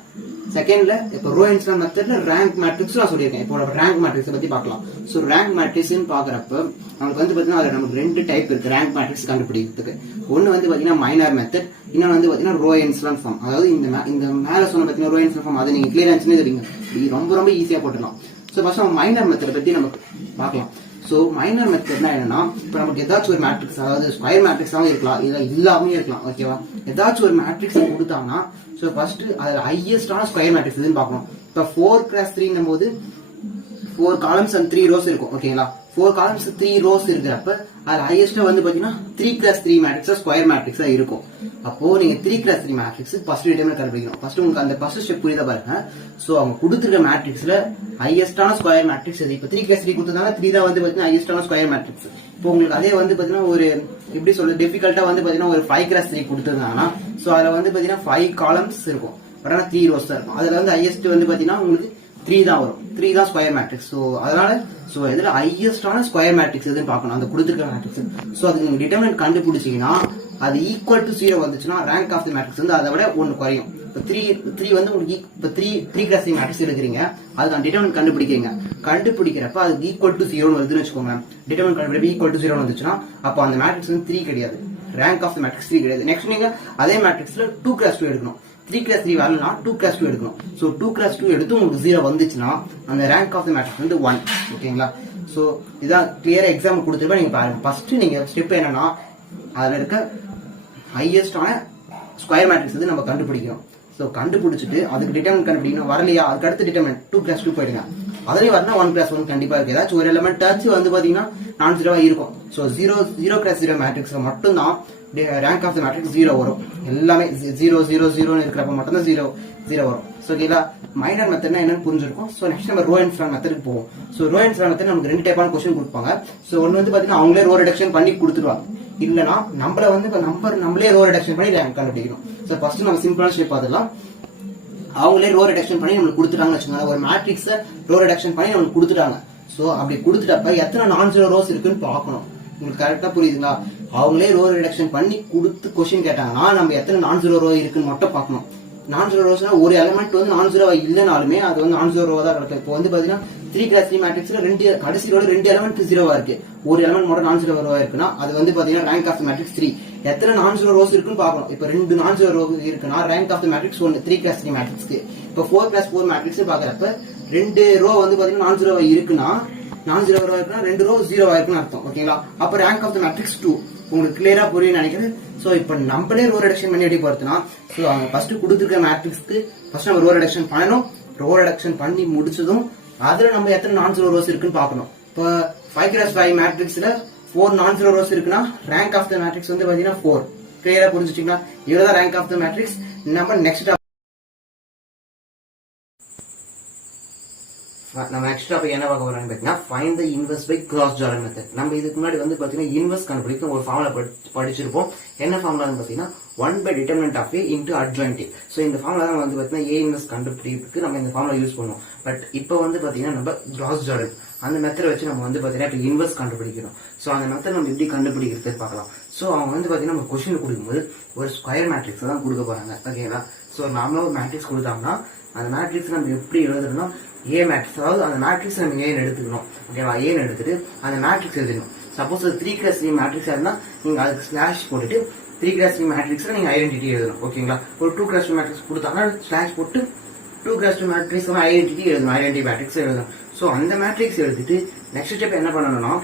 செகண்ட்ல இப்போ ரோ என்ஸ்லான் மெத்தட்ல ரேங்க் மேட்ரிக்ஸ் நான் சொல்லியிருக்கேன். இப்போ ரேங்க் மேட்ரிக்ஸ் பத்தி பார்க்கலாம். சோ ரேங்க் மேட்ரிக்ஸ் பாக்குறப்ப நமக்கு வந்து பாத்தீங்கன்னா அதுல நமக்கு 2 டைப் இருக்கு ரேங்க் மேட்ரிக்ஸ் கண்டுபிடிக்கிறதுக்கு. ஒன்னு வந்து பாத்தீங்கன்னா மைனர் மெத்தட், இன்னொன்னு வந்து பாத்தீங்கன்னா ரோ என்ஸ்லான் ஃபார்ம். அதாவது இந்த மேல சொன்ன பாத்தீங்கன்னா ரோ என்ஸ்லான் ஃபார்ம், அதை நீங்க கிளியர் ஆச்சுன்னு தெரியுங்க, ரொம்ப ஈஸியா போட்டுடலாம். சோ ஃபர்ஸ்ட் நம்ம மைனர் மெத்தட் பத்தி நம்ம பார்க்கலாம். சோ மைனர் மெத்தட்னா என்னன்னா, இப்ப நமக்கு ஏதாச்சும் ஒரு மேட்ரிக்ஸ், அதாவது ஸ்கொயர் மேட்ரிக்ஸாவும் இருக்கலாம், இல்ல இல்லாம இருக்கலாம். ஓகேவா? ஏதாச்சும் ஒரு மேட்ரிக்ஸ் கொடுத்தாங்கன்னா சோ ஃபர்ஸ்ட் அதுல ஹையஸ்டான ஸ்கொயர் மேட்ரிக்ஸ் எதுன்னு பார்க்கணும். இப்ப 4x3 போது 4 காலம்ஸ் அண்ட் 3 ரோஸ் இருக்கும். ஓகேங்களா? 4 காலம்ஸ் 3 ரோஸ் இருக்கிறப்ப அது ஹையஸ்டா வந்து பாத்தீங்கன்னா 3x3 மேட்ரிக்ஸ் ஸ்கொயர் மேட்ரிக்ஸா இருக்கும். அப்போ நீங்க 3x3 மேட்ரிக்ஸ் ஃபர்ஸ்ட் டிட்டர்மினேட் கண்டுபிடிக்கணும். ஃபர்ஸ்ட் உங்களுக்கு அந்த ஃபர்ஸ்ட் ஸ்டெப் புரியுதா பாருங்க. சோ அவங்க கொடுத்திருக்க மேட்ரிக்ஸ்ல ஹையஸ்டான ஸ்கொயர் மேட்ரிக்ஸ் எது, இப்ப 3x3 கொடுத்ததால 3 தான் வந்து பாத்தீங்கன்னா ஹையஸ்டான ஸ்கொயர் மேட்ரிக்ஸ். இப்போ உங்களுக்கு அதே வந்து பாத்தீங்கன்னா ஒரு எப்படி சொல்ல டிஃபிகல்ட்டா வந்து பாத்தீங்கன்னா ஒரு 5x3 கொடுத்திருந்தாங்கன்னா சோ அதுல வந்து பாத்தீங்கன்னா 5 காலம்ஸ் இருக்கும், பட் ஆனா 3 ரோஸ் தான் இருக்கும். அதுல வந்து ஹையஸ்ட் வந்து பாத்தீங்கன்னா உங்களுக்கு 3 தான் வரும். 3 தான் ஸ்கொயர் மேட்ரிக்ஸ். சோ அதனால சோ இதுல ஹையஸ்டான ஸ்கொயர் மேட்ரிக்ஸ் எதுன்னு பார்க்கணும் அந்த கொடுத்திருக்க மேட்ரிக்ஸ். சோ அதுக்கு நீங்க டிட்டர்மினன்ட் கண்டுபிடிச்சீங்கன்னா அது ஈக்குவல் டு 0 வந்துச்சுன்னா ரேங்க் ஆஃப் தி மேட்ரிக்ஸ் வந்து அதை விட 1 குறையும். இப்ப 3 வந்து உங்களுக்கு இப்ப 3x3 மேட்ரிக்ஸ் எடுக்கிறீங்க, அதுக்கு டிட்டர்மினன்ட் கண்டுபிடிக்கிறீங்க. கண்டுபிடிக்கிறப்ப அது ஈக்குவல் டு 0 வருதுன்னு வச்சுக்கோங்க. டிட்டர்மினன்ட் கண்டுபிடிக்க ஈக்குவல் டு 0 வந்துச்சுன்னா அப்ப அந்த மேட்ரிக்ஸ் வந்து 3 கிடையாது, ரேங்க் ஆஃப் தி மேட்ரிக்ஸ் 3 கிடையாது. நெக்ஸ்ட் நீங்க அதே மேட்ரிக்ஸ்ல 2x2 எடுக்கணும். 3x3 வரலனா 2x2 எடுக்கணும். சோ 2x2 எடுத்து உங்களுக்கு 0 வந்துச்சுன்னா அந்த ரேங்க் ஆஃப் தி மேட்ரிக்ஸ் வந்து 1. ஓகேங்களா? சோ இதான் கிளியரா எக்ஸாம்பிள் கொடுத்துருப்பேன், நீங்க பாருங்க. ஃபர்ஸ்ட் நீங்க ஸ்டெப் என்னன்னா அதுல இருக்க ஹையஸ்டான ஸ்கொயர் மேட்ரிக்ஸ் வந்து நம்ம கண்டுபிடிக்கணும். சோ கண்டுபிடிச்சிட்டு அதுக்கு டிட்டர்மினன்ட் கண்டுபிடிக்கணும். வரலையா அதுக்கு அடுத்து டிட்டர்மினன்ட் 2x2 போயிடுங்க. அதுலயும் வரனா 1+1 கண்டிப்பா இருக்கு. ஏதாச்சும் ஒரு எலிமெண்ட் டச் வந்து பாத்தீங்கன்னா நான் 0 இருக்கும். சோ 0 மேட்ரிக்ஸ்ல மட்டும் தான் ரேங்க் ஆஃப் தி மேட்ரிக்ஸ் 0 வரும். எல்லாமே 0 0 0 இருக்கிறப்ப மட்டும் தான் 0 வரும். சோ ஓகேங்களா? மைனர் மெத்தட்னா என்னன்னு புரிஞ்சிருக்கும். சோ நெக்ஸ்ட் நம்ம ரோ என்ஸ்லான் மெத்தடுக்கு போவோம். சோ ரோ என்ஸ்லான் மெத்தட் நமக்கு 2 டைப்பான क्वेश्चन கொடுப்பாங்க. சோ ஒன்னு வந்து பாத்தீங்கன்னா அவங்களே ரோ ரிடக்ஷன் பண்ணி கொடுத்துருவாங்க, இல்லனா நம்மள வந்து நம்மளே ரோ ரிடக்ஷன் பண்ணி ரேங்க் கண்டுபிடிக்கணும். சோ ஃபர்ஸ்ட் நம்ம சிம்பிளான ஸ்டெப் பார்த்துடலாம். அவங்களே ரோ ரிடக்ஷன் பண்ணி நமக்கு கொடுத்துட்டாங்கன்னு வச்சுக்கோங்க. ஒரு மேட்ரிக்ஸ் ரோ ரிடக்ஷன் பண்ணி நமக்கு கொடுத்துட்டாங்க. சோ அப்படி கொடுத்துட்டப்ப எத்தனை நான் 0 ரோஸ் இருக்குன்னு பார்க்கணும். உங்களுக்கு கரெக்டா புரியுதுங்களா? அவங்களே ரோ ரிடக்ஷன் பண்ணி கொடுத்து கொஸ்டின் கேட்டாங்கன்னா நம்ம எத்தனை நான் 0 ரோ இருக்குன்னு மட்டும் பார்க்கணும். நான் 0 ரோஸ்னா ஒரு எலிமெண்ட் வந்து நான் 0 இல்லைனாலுமே அது வந்து நான் 0 ரோ தான் கிடைக்கும். இப்போ வந்து பாத்தீங்கன்னா 3x3 மேட்ரிக்ஸ்ல கடைசி ரோல 2 எலிமெண்ட் 0 இருக்கு, ஒரு எலிமெண்ட் மட்டும் நான் 0 ரோவா இருக்குன்னா அது வந்து பாத்தீங்கன்னா ரேங்க் ஆஃப் தி மேட்ரிக்ஸ் 3. எத்தனை நான் 0 ரோஸ் இருக்குன்னு பார்க்கணும். இப்போ 2 நான் 0 ரோ இருக்குன்னா rank of the matrix 1 3x3 மேட்ரிக்ஸ்க்கு. இப்போ 4+4 மேட்ரிக்ஸ் பாக்குறப்ப 2 ரோ வந்து பாத்தீங்கன்னா நான் 0 இருக்குன்னா நான் 0 ரோ இருக்குன்னா 2 ரோ 0 இருக்குன்னு அர்த்தம். ஓகேங்களா? அப்ப ரேங்க் ஆஃப் தி மேட்ரிக்ஸ் 2. உங்களுக்கு கிளியரா புரியும் நினைக்கிறேன். சோ இப்போ நம்மளே ரோ ரிடக்ஷன் பண்ணி எப்படி பார்த்தோம்னா சோ அவங்க ஃபர்ஸ்ட் கொடுத்துருக்க மேட்ரிக்ஸ்க்கு ஃபர்ஸ்ட் நம்ம ரோ ரிடக்ஷன் பண்ணணும். ரோ ரிடக்ஷன் பண்ணி முடிச்சதும் அதுல நம்ம எத்தனை நான் 0 ரோஸ் இருக்குன்னு பார்க்கணும். இப்போ 5x5 மேட்ரிக்ஸ்ல 4 நான் 0 ரோஸ் இருக்குன்னா ரேங்க் ஆஃப் தி மேட்ரிக்ஸ் வந்து பாத்தீங்கன்னா 4. கிளியரா புரிஞ்சுட்டீங்களா? இவ்வளவுதான் ரேங்க் ஆஃப் தி மேட்ரிக்ஸ். நம்ம நெக்ஸ்ட் நம்ம எக்ஸ்ட்ரா போய் என்ன பார்க்க போறோம்னு பார்த்தீங்கன்னா find the inverse by cross join method. நம்ம இதுக்கு முன்னாடி வந்து பார்த்தீங்கன்னா இன்வெர்ஸ் கண்டுபிடிக்க ஒரு ஃபார்முலா படிச்சிருப்போம். என்ன ஃபார்முலான்னு பார்த்தீங்கன்னா 1 by determinant of A into adjoint A. So இந்த ஃபார்முலா தான் வந்து பார்த்தீங்கன்னா A இன்வெர்ஸ் கண்டுபிடிப்புக்கு நம்ம இந்த ஃபார்முலா யூஸ் பண்ணுவோம். பட் இப்போ வந்து பார்த்தீங்கன்னா நம்ம கிராஸ் ஜாயின் அந்த மெத்தட் வச்சு நம்ம வந்து பார்த்தீங்கன்னா இப்போ இன்வெர்ஸ் கண்டுபிடிக்கிறோம். ஸோ அந்த மெத்தட் நம்ம எப்படி கண்டுபிடிக்கிறது பார்க்கலாம். ஸோ அவங்க வந்து பார்த்தீங்கன்னா நம்ம கொஸ்டின் கொடுக்கும்போது ஒரு ஸ்கொயர் மேட்ரிக்ஸ் தான் கொடுக்க போறாங்க. ஓகேங்களா? ஸோ நார்மலாக ஒரு மேட்ரிக்ஸ் கொடுத்தாங்கன்னா அந்த மேட்ரிக்ஸ் நம்ம எப்படி எழுதுறோம்னா ஏ மேட்ரிக்ஸ், அதாவது அந்த மேட்ரிக்ஸ் நம்ம ஏன்னு எடுத்துக்கணும். ஓகேவா? ஏன்னு எடுத்துட்டு அந்த மேட்ரிக்ஸ் எழுதணும். சப்போஸ் 3x3 மேட்ரிக்ஸா இருந்தா நீங்க அதுக்கு ஸ்லாஷ் போட்டுட்டு 3x3 மேட்ரிக்ஸ்ல நீங்க ஐடென்டிட்டி எழுதணும். ஓகேங்களா? ஒரு 2x2 மேட்ரிக்ஸ் கொடுத்தாங்கன்னா ஸ்லாஷ் போட்டு 2x2 மேட்ரிக்ஸ் ஐடென்டிட்டி எழுதணும், ஐடென்டிட்டி மேட்ரிக்ஸ் எழுதணும். ஸோ அந்த மேட்ரிக்ஸ் எழுதிட்டு நெக்ஸ்ட் ஸ்டெப் என்ன பண்ணணும்னா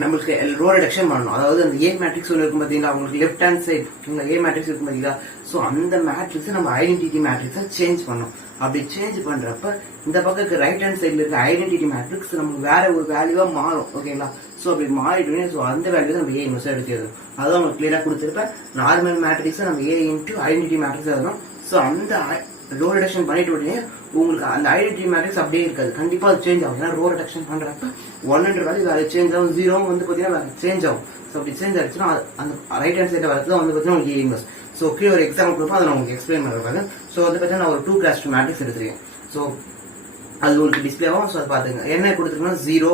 நம்மளுக்கு ரோ ரிடக்ஷன் பண்ணணும். அதாவது அந்த ஏ மேட்ரிக்ஸ் ஒன்று இருக்கும் பார்த்தீங்களா, உங்களுக்கு left hand side A matrix இருக்கும் பார்த்தீங்களா, ஸோ அந்த மேட்ரிக்ஸை நம்ம ஐடென்டிட்டி மேட்ரிக்ஸை சேஞ்ச் பண்ணணும். அப்படி சேஞ்ச் பண்றப்ப இந்த பக்கம் ரைட் ஹேண்ட் சைட்ல இருக்க ஐடென்டிட்டி மேட்ரிக்ஸ் நமக்கு வேற ஒரு வேல்யூவா மாறும். ஓகேங்களா? ஸோ அப்படி மாறிடுவே. ஸோ அந்த வேல்யூ நம்ம ஏ இன்வெர்ஸ் எடுத்து அதான் உங்களுக்கு கிளியரா கொடுத்துருப்பேன். நார்மல் மேட்ரிக்ஸ் நம்ம ஏ இன்ட்டு ஐடென்டிட்டி மேட்ரிக்ஸ் எழுதணும். ஸோ அந்த ரோ ரிடக்ஷன் பண்ணிட்டு உடனே உங்களுக்கு அந்த ஐடென்டிட்டி மேட்ரிக்ஸ் அப்படியே இருக்காது, கண்டிப்பா அது சேஞ்ச் ஆகும். ஏன்னா ரோ ரிடக்ஷன் பண்றப்ப 1 வேல்யூ வேற சேஞ்ச் ஆகும், 0 வந்து பாத்தீங்கன்னா சேஞ்ச் ஆகும். ஸோ அப்படி சேஞ்ச் ஆச்சுன்னா அந்த ரைட் ஹேண்ட் சைட்ல வரதுல வந்து பாத்தீங்கன்னா உங்களுக்கு ஏ இன்வெர்ஸ். ஸோ கீழே ஒரு எக்ஸாம்பிள் கொடுப்போம், அதை நான் உங்களுக்கு எக்ஸ்பிளைன் பண்றேன். ஸோ வந்து பாத்தீங்கன்னா நான் ஒரு 2x2 மேட்ரிக்ஸ் எடுத்துருக்கேன். ஸோ அது உங்களுக்கு டிஸ்பிளே ஆகும். ஸோ அது பாத்துங்க என்ன கொடுத்துருக்கோம்னா 0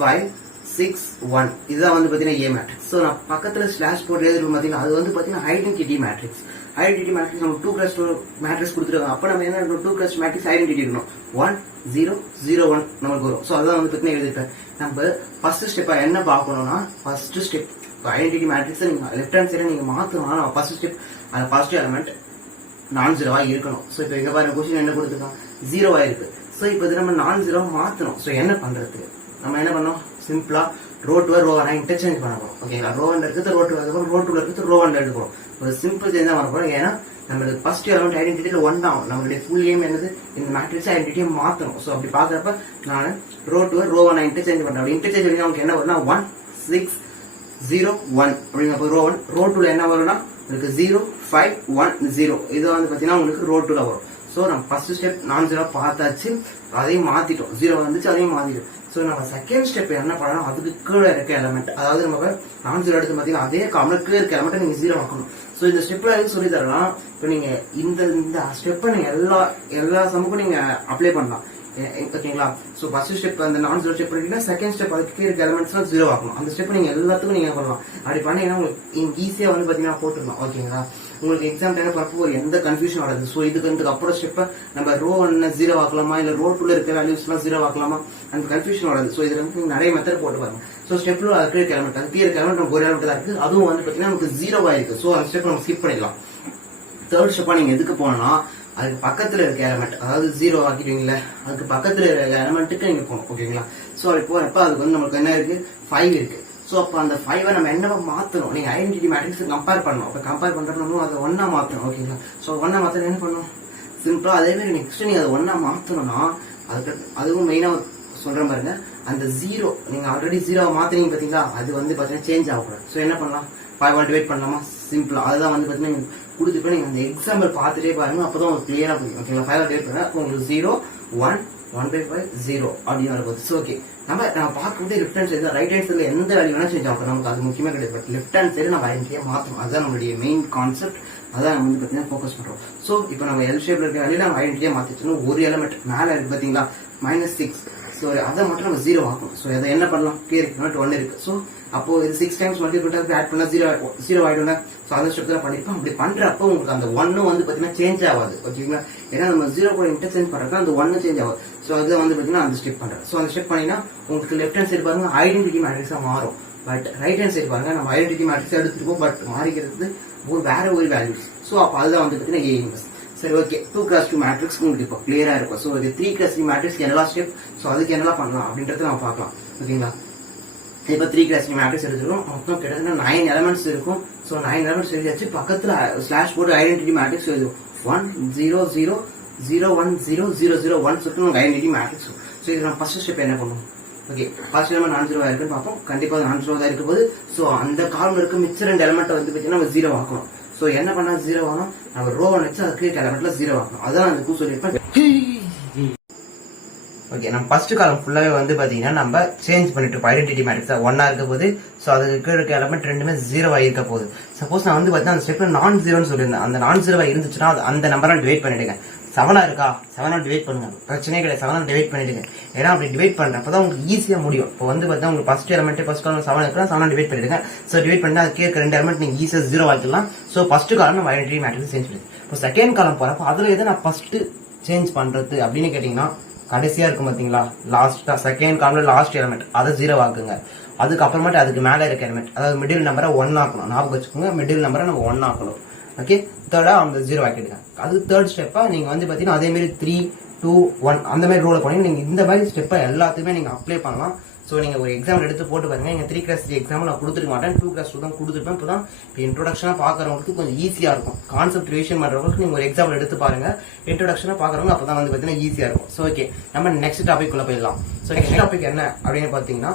5 6 1 இதுதான் வந்து பாத்தீங்கன்னா ஏ மேட்ரிக்ஸ். ஸோ நான் பக்கத்துல ஸ்லாஷ் போட்டு எழுதிருக்கோம் பாத்தீங்கன்னா அது வந்து பாத்தீங்கன்னா ஐடென்டிட்டி மேட்ரிக்ஸ். ஐடென்டிட்டி மேட்ரிக்ஸ் நம்ம 2x2 மேட்ரிக்ஸ் கொடுத்துருக்காங்க. அப்ப நம்ம என்ன 2x2 மேட்ரிக்ஸ் ஐடென்டிட்டி இருக்கணும் 1 0 0 1 நமக்கு வரும். ஸோ அதான் வந்து பாத்தீங்கன்னா எழுதிருப்பேன். நம்ம ஃபர்ஸ்ட் ஸ்டெப்பா என்ன பார்க்கணும்னா ஃபர்ஸ்ட் ஸ்டெப் ஐடென்டிட்டி மேட்ரிக்ஸ் நீங்க லெஃப்ட் ஹேண்ட் சைட நீங்க மாத்தணும்னா ஃபர்ஸ்ட் ஸ்டெப் அந்த ஃபர்ஸ்ட் எலிமெண்ட் நான் ஜீரோவா இருக்கணும். ஸோ இப்போ இங்க பாருங்க கொஸ்டின் என்ன கொடுத்துருக்காங்க 0வா இருக்கு. ஸோ இப்போ இது நம்ம நான் ஜீரோவா மாத்தணும். ஸோ என்ன பண்றது, நம்ம என்ன பண்ணோம் சிம்பிளா ரோ 2 ரோ 1 இன்டர்சேஞ்ச் பண்ண போறோம். ஓகேங்களா? ரோ 1 இருக்கிறது ரோ 2 எடுக்கிறோம், ரோ 2 இருக்கிறது ரோ 1 எடுக்கிறோம். ஒரு சிம்பிள் சேஞ்ச் தான் பண்ண போறோம். ஏன்னா நம்மளுக்கு ஃபர்ஸ்ட் எலிமெண்ட் ஐடென்டிட்டியில 1 ஆகும். நம்மளுடைய ஃபுல் ஏம் என்னது இந்த மேட்ரிக்ஸ் ஐடென்டிட்டியை மாத்தணும். ஸோ அப்படி பாக்குறப்ப நான் ரோ 2 ரோ 1 இன்டர்சேஞ்ச் பண்றேன். அப்படி இன்டர்சேஞ்ச் பண்ணி நமக்கு என்ன வரும்னா 1 6 0 1 அப்படிங்க. ரோ 1 ரோ 2ல என்ன வரும்னா உங்களுக்கு 0 5 1 0 இது வந்து பாத்தீங்கன்னா உங்களுக்கு ரோ 2ல வரும். ஸோ நம்ம ஃபர்ஸ்ட் ஸ்டெப் நான் ஜீரோ பார்த்தாச்சு, அதையும் மாத்திட்டோம், 0 வந்துச்சு அதையும் மாத்திட்டோம். ஸோ நம்ம செகண்ட் ஸ்டெப் என்ன பண்ணணும் அதுக்கு கீழே இருக்க எலமெண்ட், அதாவது நம்ம நான் ஜீரோ எடுத்து பார்த்தீங்கன்னா அதே கமலுக்கு இருக்க எலமெண்ட் நீங்க 0 ஆக்கணும். ஸோ இந்த ஸ்டெப்ல எதுவும் சொல்லி தரலாம். இப்போ நீங்க இந்த ஸ்டெப்பை நீங்க எல்லா சமுக்கும் நீங்க அப்ளை பண்ணலாம். ஓகேங்களா? ஸோ ஃபர்ஸ்ட் ஸ்டெப் அந்த நான் ஜீரோ ஸ்டெப் பண்ணிட்டீங்கன்னா செகண்ட் ஸ்டெப் அதுக்கு இருக்க எலிமெண்ட்ஸ் 0 ஆக்கணும். அந்த ஸ்டெப் நீங்க எல்லாத்துக்கும் நீங்க பண்ணலாம். அப்படி பண்ணீங்கன்னா உங்களுக்கு ஈஸியா வந்து பாத்தீங்கன்னா போட்டுடலாம். ஓகேங்களா? உங்களுக்கு எக்ஸாம் டைம் பரப்போ எந்த கன்ஃபியூஷன் வராது. ஸோ இதுக்கு அப்புறம் ஸ்டெப்பை நம்ம ரோ 1 0 ஆக்கலாமா இல்ல ரோ 2ல இருக்க வேல்யூஸ் எல்லாம் 0 ஆக்கலாமா அந்த கன்ஃபியூஷன் வராது. ஸோ இதுல வந்து நிறைய மெத்தட் போட்டு பாருங்க. ஸோ ஸ்டெப்ல அதுக்கு இருக்க எலிமெண்ட் அதுக்கு இருக்க எலிமெண்ட் நமக்கு ஒரு எலிமெண்ட் தான் இருக்கு, அதுவும் வந்து பாத்தீங்கன்னா நமக்கு 0வா இருக்கு. ஸோ அந்த ஸ்டெப் நம்ம ஸ்கிப் பண்ணிக்கலாம். தேர்ட் ஸ்டெப்பா நீங்க எதுக்கு போனா அதுக்கு பக்கத்துல இருக்க எலிமெண்ட், அதாவது 0 ஆக்கிட்டீங்களா அதுக்கு பக்கத்துல இருக்க எலிமெண்ட்டுக்கு நீங்க போகணும். ஓகேங்களா? ஸோ அப்படி போறப்ப அதுக்கு வந்து நமக்கு என்ன இருக்கு 5 இருக்கு. ஸோ அப்போ அந்த 5 நம்ம என்னவா மாத்தணும், நீங்க ஐடென்டிட்டி மேட்ரிக்ஸ் கம்பேர் பண்ணணும். அப்ப கம்பேர் பண்றப்ப நம்ம அதை 1 மாத்தணும். ஓகேங்களா? ஸோ 1 மாத்த என்ன பண்ணணும் சிம்பிளா அதே மாதிரி நெக்ஸ்ட் நீங்க அதை 1 மாத்தணும்னா அதுவும் மெயினா சொல்ற பாருங்க அந்த 0 நீங்க ஆல்ரெடி 0 மாத்தினீங்க பாத்தீங்களா அது வந்து பாத்தீங்கன்னா சேஞ்ச் ஆகக்கூடாது. ஸோ என்ன பண்ணலாம் 5 டிவைட் பண்ணலாமா சிம்பிளா அதுதான் வந்து பாத்தீங்கன்னா கொடுத்துட்டு நீங்க அந்த எக்ஸாம்பிள் பார்த்துட்டே பாருங்க, அப்பதான் உங்களுக்கு கிளியரா புரியும். ஓகேங்களா? 5 டிவைட் பண்ணா உங்களுக்கு 0 1 1/5 0 அப்படின்னு வரும்போது ஸோ ஓகே நம்ம பார்க்கும்போது left hand side right hand சைடுல எந்த வேல்யூ வேணா சேஞ்ச் ஆகும், நமக்கு அது முக்கியமா கிடையாது. பட் லெஃப்ட் ஹேண்ட் சைடு நம்ம ஐடென்டிட்டியா மாற்றணும், அதுதான் நம்மளுடைய மெயின் கான்செப்ட். அதான் நம்ம வந்து பாத்தீங்கன்னா ஃபோக்கஸ் பண்றோம். ஸோ இப்போ நம்ம எல் ஷேப்ல இருக்க வேல்யூல நம்ம ஐடென்டிட்டியா மாத்திட்டோம். ஒரு எலிமெண்ட் மேல இருக்கு பாத்தீங்களா -6. ஸோ அதை மட்டும் நம்ம 0 ஆக்கணும். ஸோ அதை என்ன பண்ணலாம் கிளியர் 1 இருக்கு. ஸோ அப்போ இது 6 டைம்ஸ் மல்டிபிள் ஆட் பண்ணா 0 ஆயிடும்ல. ஸோ அந்த ஸ்டெப் தான் பண்ணிருப்போம். அப்படி பண்றப்போ உங்களுக்கு அந்த 1 வந்து பாத்தீங்கன்னா சேஞ்ச் ஆகாது. ஓகேங்களா? ஏன்னா நம்ம 0 கூட இன்டர்சேஞ்ச் பண்றப்ப அந்த 1 சேஞ்ச் ஆகும். ஸோ அதுல வந்து பாத்தீங்கன்னா அந்த ஸ்டெப் பண்றேன். ஸோ அந்த ஸ்டெப் பண்ணீங்கன்னா உங்களுக்கு லெஃப்ட் ஹேண்ட் சைடு பாருங்க ஐடென்டிட்டி மேட்ரிக்ஸா மாறும். பட் ரைட் ஹேண்ட் சைடு பாருங்க நம்ம ஐடென்டிட்டி மேட்ரிக்ஸ் எடுத்துருப்போம், பட் மாறிக்கிறது வேற ஒரு வேல்யூஸ். ஸோ அப்போ அதுதான் வந்து பாத்தீங்கன்னா ஏ இன்வெர்ஸ். சரி ஓகே 2x2 மேட்ரிக்ஸ் உங்களுக்கு இப்போ கிளியரா இருக்கும். ஸோ இது 3x3 மேட்ரிக்ஸ் என்னெல்லாம் ஸ்டெப், ஸோ அதுக்கு என்னெல்லாம் பண்ணலாம் அப்படின்றத நம்ம பார்க்கலாம். ஓகேங்களா? இப்போ 3x3 மேட்ரிக்ஸ் எடுத்துருக்கோம். மொத்தம் கிட்டத்தட்ட 9 எலிமெண்ட்ஸ் இருக்கும். ஸோ 9 எலிமெண்ட்ஸ் எழுதியாச்சு. பக்கத்துல ஸ்லாஷ் போட்டு ஐடென்டிட்டி மேட்ரிக்ஸ் எழுதுவோம் 1 0 0 0 1 0 0 0 1 சொல்லிட்டு நமக்கு ஐடென்டிட்டி மேட்ரிக்ஸ். ஸோ இது நம்ம ஃபர்ஸ்ட் ஸ்டெப் என்ன பண்ணுவோம், ஓகே ஃபர்ஸ்ட் எலிமெண்ட் நான் 0 இருக்குன்னு பார்ப்போம். கண்டிப்பா நான் 0 தான் இருக்கும் போது ஸோ அந்த காலம் இருக்க மிச்ச 2 எலிமெண்ட் வந்து பார்த்தீங்கன்னா நம்ம 0 ஆக்கணும். ஸோ என்ன பண்ணா 0 ஆகணும், நம்ம ரோ 1 வச்சு அதுக்கு எலிமெண்ட்ல 0 ஆக்கணும். அதான் அந்த கூ சொல்லியிருப்பேன். ஓகே, நம்ம ஃபர்ஸ்ட் காலம் ஃபுல்லாவே வந்து பாத்தீங்கன்னா நம்ம சேஞ்ச் பண்ணிட்டு இருப்போம். ஐடென்டிட்டி மேட்ரிக்ஸ் 1 இருக்க போது, சோ அதுக்கு இருக்க எலமெண்ட் ரெண்டுமே 0 இருக்க போகுது. சப்போஸ் நான் வந்து பாத்தீங்கன்னா அந்த ஸ்டெப்ல நான் 0ன்னு சொல்லியிருந்தேன், அந்த நான் 0 இருந்துச்சுன்னா அந்த நம்பரை டிவைட் பண்ணிடுங்க. 7 இருக்கா, 7 டிவைட் பண்ணுங்க, பிரச்சனையே கிடையாது. 7 டிவைட் பண்ணிடுங்க. ஏன்னா அப்படி டிவைட் பண்றப்பதான் உங்களுக்கு ஈஸியா முடியும். இப்போ வந்து பாத்தீங்கன்னா உங்களுக்கு ஃபர்ஸ்ட் எலமெண்ட் ஃபர்ஸ்ட் காலம் 7 இருக்குன்னா 7 டிவைட் பண்ணிடுங்க. சோ டிவைட் பண்ணா அதுக்கு இருக்க ரெண்டு எலமெண்ட் நீங்க ஈஸியா 0 ஆக்கிடலாம். சோ ஃபர்ஸ்ட் காலம் நம்ம ஐடென்டிட்டி மேட்ரிக்ஸ் சேஞ்ச் பண்ணுது. இப்போ செகண்ட் காலம் போறப்ப அதுல எதை நான் ஃபர்ஸ்ட் சேஞ்ச் பண்றது அப்படின்னு கேட்டீங்கன்னா, கடைசியா இருக்கும் பாத்தீங்களா, லாஸ்டா செகண்ட் காலம்ல லாஸ்ட் எலிமெண்ட் அதை 0 ஆக்குங்க. அதுக்கப்புறமேட்டு அதுக்கு மேல இருக்க எலிமெண்ட், அதாவது மிடில் நம்பரை 1 ஆக்கணும். ஞாபகம் வச்சுக்கோங்க, மிடில் நம்பரை நம்ம 1 ஆக்கணும். ஓகே, தேர்டா அந்த 0 ஆக்கிடுங்க. அது தேர்ட் ஸ்டெப்பா நீங்க வந்து பாத்தீங்கன்னா அதே மாதிரி 3, 2, 1 அந்த மாதிரி ரோல பண்ணி நீங்க இந்த மாதிரி ஸ்டெப்பா எல்லாத்துக்குமே நீங்க அப்ளை பண்ணலாம். சோ நீங்க ஒரு எக்ஸாம்பிள் எடுத்து போட்டு பாருங்க. நீங்க 3x3 எக்ஸாம்பிள் நான் கொடுத்துருக்க மாட்டேன், 2x2 தான் கொடுத்துருப்பேன். இப்பதான் இன்ட்ரோடக்ஷனா பாக்குறவங்களுக்கு கொஞ்சம் ஈஸியா இருக்கும். கான்செப்ட் ரிவிஷன் பண்றவங்களுக்கு நீங்க ஒரு எக்ஸாம்பிள் எடுத்து பாருங்க. இன்ட்ரோடக்ஷனா பாக்குறவங்க அப்பதான் வந்து பாத்தீங்கன்னா ஈஸியா இருக்கும். சோ ஓகே, நம்ம நெக்ஸ்ட் டாபிக் உள்ள போயிடலாம். சோ நெக்ஸ்ட் டாபிக் என்ன அப்படின்னு பாத்தீங்கன்னா,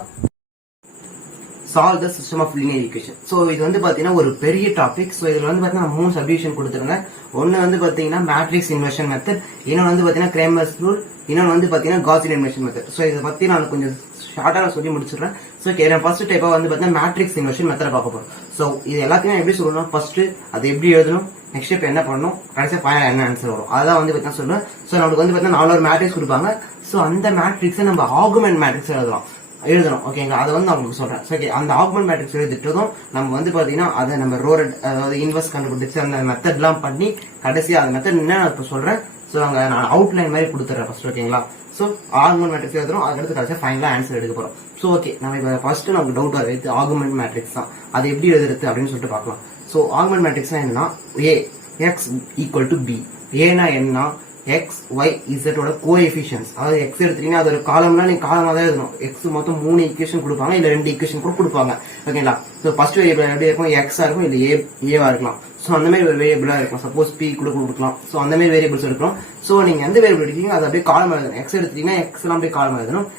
solve the system of linear equation. So இது வந்து பாத்தீங்கன்னா ஒரு பெரிய டாபிக். சோ இதுல வந்து பாத்தீங்கன்னா 3 சப்டிவிஷன் கொடுத்துருங்க. ஒன்னு வந்து பாத்தீங்கன்னா மேட்ரிக்ஸ் இன்வர்ஷன் மெத்தட், இன்னொன்னு வந்து பாத்தீங்கன்னா கிரேமர்ஸ் ரூல், இன்னொன்னு வந்து பாத்தீங்கன்னா காஸியன் இன்வர்ஷன் மெத்தட். சோ இதை பத்தி நான் கொஞ்சம் ஷார்ட்டா நான் சொல்லி முடிச்சிடுறேன். சோ ஃபர்ஸ்ட் டைப்பா வந்து பாத்தீங்கன்னா மேட்ரிக்ஸ் இன்வர்ஷன் மெத்தட் பார்க்க போறோம். சோ இது எல்லாத்தையும் எப்படி சொல்லணும், ஃபர்ஸ்ட் அது எப்படி எழுதணும், நெக்ஸ்ட் ஸ்டெப் என்ன பண்ணணும், கடைசியா ஃபைனல் என்ன ஆன்சர் வரும், அதான் வந்து பாத்தீங்கன்னா சொல்றேன். சோ நமக்கு வந்து பாத்தீங்கன்னா 4 மேட்ரிக்ஸ் கொடுப்பாங்க. சோ அந்த மேட்ரிக்ஸை நம்ம ஆர்குமெண்ட் மேட்ரிக்ஸ் எழுதணும். ஓகேங்களா, அதை வந்து நான் உங்களுக்கு சொல்றேன். ஓகே, அந்த ஆர்குமெண்ட் மேட்ரிக்ஸ் எழுதிட்டதும் நம்ம வந்து பாத்தீங்கன்னா அதை நம்ம ரோட் அதாவது இன்வெர்ஸ் கண்டுபிடிச்சு அந்த மெத்தட் எல்லாம் பண்ணி கடைசியா அந்த மெத்தட் என்ன நான் இப்ப சொல்றேன். சோ அங்க நான் அவுட்லைன் மாதிரி கொடுத்துறேன் ஃபர்ஸ்ட். ஓகேங்களா, சோ ஆர்குமெண்ட் மேட்ரிக்ஸ் எழுதுறோம், அதுக்கடுத்து கடைசியா ஃபைனலா ஆன்சர் எடுக்க போறோம். சோ ஓகே, நம்ம இப்ப ஃபர்ஸ்ட் நமக்கு டவுட் வருது ஆர்குமெண்ட் மேட்ரிக்ஸ் தான், அது எப்படி எழுதுறது அப்படின்னு சொல்லிட்டு பார்க்கலாம். சோ ஆர்குமெண்ட் மேட்ரிக்ஸ் என்னன்னா, A X equal to be. ஏனா என்ன, எக்ஸ் ஒய் இசட் ஓட கோஎஃபிஷியன்ஸ். அதாவது எக்ஸ் எடுத்தீங்கன்னா அது ஒரு காலம்னா நீங்க காலமா தான் எழுதணும். எக்ஸ் மொத்தம் 3 ஈக்குவேஷன் கொடுப்பாங்க, இல்ல 2 ஈக்குவேஷன் கூட கொடுப்பாங்க. ஓகேங்களா, சோ ஃபர்ஸ்ட் வேரியபிள் எப்படி இருக்கும், எக்ஸா இருக்கும், இல்ல ஏவா இருக்கலாம். சோ அந்த மாதிரி ஒரு வேரியபிளா இருக்கலாம். சப்போஸ் பி கூட கொடுக்கலாம். சோ அந்த மாதிரி வேரியபிள்ஸ் எடுக்கலாம். சோ நீங்க எந்த வேரியபிள் எடுக்கீங்க அதை அப்படியே காலம் எழுதணும். எக்ஸ் எடுத்தீங்கன்னா எக்ஸ் எல்லாம் அப்படியே காலம் எழுதணும்.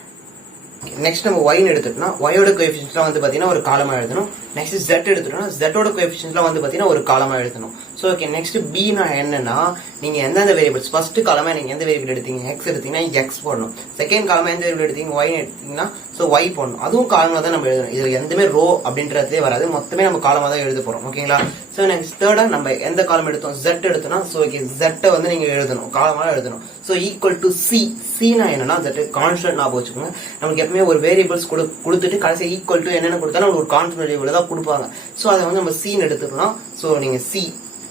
நெக்ஸ்ட் நம்ம ஒய் எடுத்துட்டோம்னா ஒயோட கோஎஃபிஷியன்ட்லாம் வந்து பாத்தீங்கன்னா ஒரு காலமா எழுதணும். நெக்ஸ்ட் ஜெட் எடுத்துட்டோம்னா ஜெட்டோட கோஎஃபிஷியன்ட்லாம் வந்து பாத்தீங்கன்னா ஒரு காலமா எழுதணும். சோ ஓகே, நெக்ஸ்ட் பி நான் என்னன்னா, நீங்க எந்தெந்த வேரியபிள்ஸ் ஃபர்ஸ்ட் காலமா நீங்க எந்த வேரியபிள் எடுத்தீங்க, எக்ஸ் எடுத்தீங்கன்னா எக்ஸ் போடணும். செகண்ட் காலமா எந்த வேரியபிள் எடுத்தீங்க, ஒய் எடுத்தீங்கன்னா சோ ஒய் போடணும். அதுவும் காலமா தான் நம்ம எழுதணும். இதுல எந்தமே ரோ அப்படின்றதே வராது, மொத்தமே நம்ம காலமா தான் எழுத போறோம். ஓகேங்களா, சோ நெக்ஸ்ட் தேர்டா நம்ம எந்த காலம் எடுத்தோம், ஜெட் எடுத்தோம்னா சோ ஓகே ஜெட்டை வந்து நீங்க எழுதணும், காலமா எழுதணும். So equal to C. சினா என்னன்னா ஜெட் கான்ஸ்டன்ட் ஞாபகம் வச்சுக்கோங்க. நமக்கு எப்பவுமே ஒரு வேரியபிள்ஸ் கொடுத்துட்டு கடைசி ஈக்குவல் டு என்னென்ன கொடுத்தாலும் ஒரு கான்ஸ்டன்ட் வேரியபிள் தான் கொடுப்பாங்க. சோ அதை வந்து நம்ம சீன் எடுத்துக்கணும். சோ நீங்க சி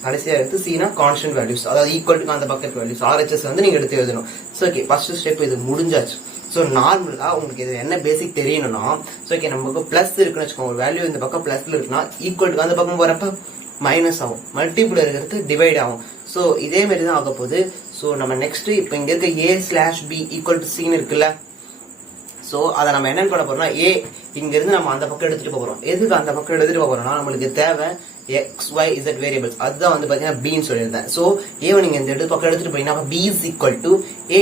கடைசியா எடுத்து சீனா கான்ஸ்டன்ட் வேல்யூஸ், அதாவது ஈக்குவல் டு அந்த பக்கெட் வேல்யூஸ் ஆர்ஹெச்எஸ் வந்து நீங்க எடுத்து எழுதணும். சோ ஓகே, ஃபர்ஸ்ட் ஸ்டெப் இது முடிஞ்சாச்சு. சோ நார்மலா உங்களுக்கு இது என்ன பேசிக் தெரியணும்னா, சோ ஓகே நமக்கு பிளஸ் இருக்குன்னு வச்சுக்கோங்க, ஒரு வேல்யூ இந்த பக்கம் பிளஸ்ல இருக்குன்னா ஈக்குவல் டு அந்த பக்கம் போறப்ப மைனஸ் ஆகும், மல்டிபிள் இருக்கிறது டிவைட் ஆகும். சோ இதே மாதிரி தான் ஆக போகுது. சோ நம்ம நெக்ஸ்ட் இப்ப இங்க இருக்க a/b ஈக்குவல் டு c இருக்குல்ல, சோ அதை நம்ம என்ன பண்ண போறோம்னா, ஏ இங்க இருந்து நம்ம அந்த பக்கம் எடுத்துட்டு போறோம். எதுக்கு அந்த பக்கம் எடுத்துட்டு போறோம்னா, நம்மளுக்கு தேவை எக்ஸ் ஒய் இசட் வேரியபிள்ஸ், அதுதான் வந்து பாத்தீங்கன்னா பின்னு சொல்லியிருந்தேன். சோ ஏ நீங்க இந்த பக்கம் எடுத்துட்டு போயிங்கன்னா b is equal to A,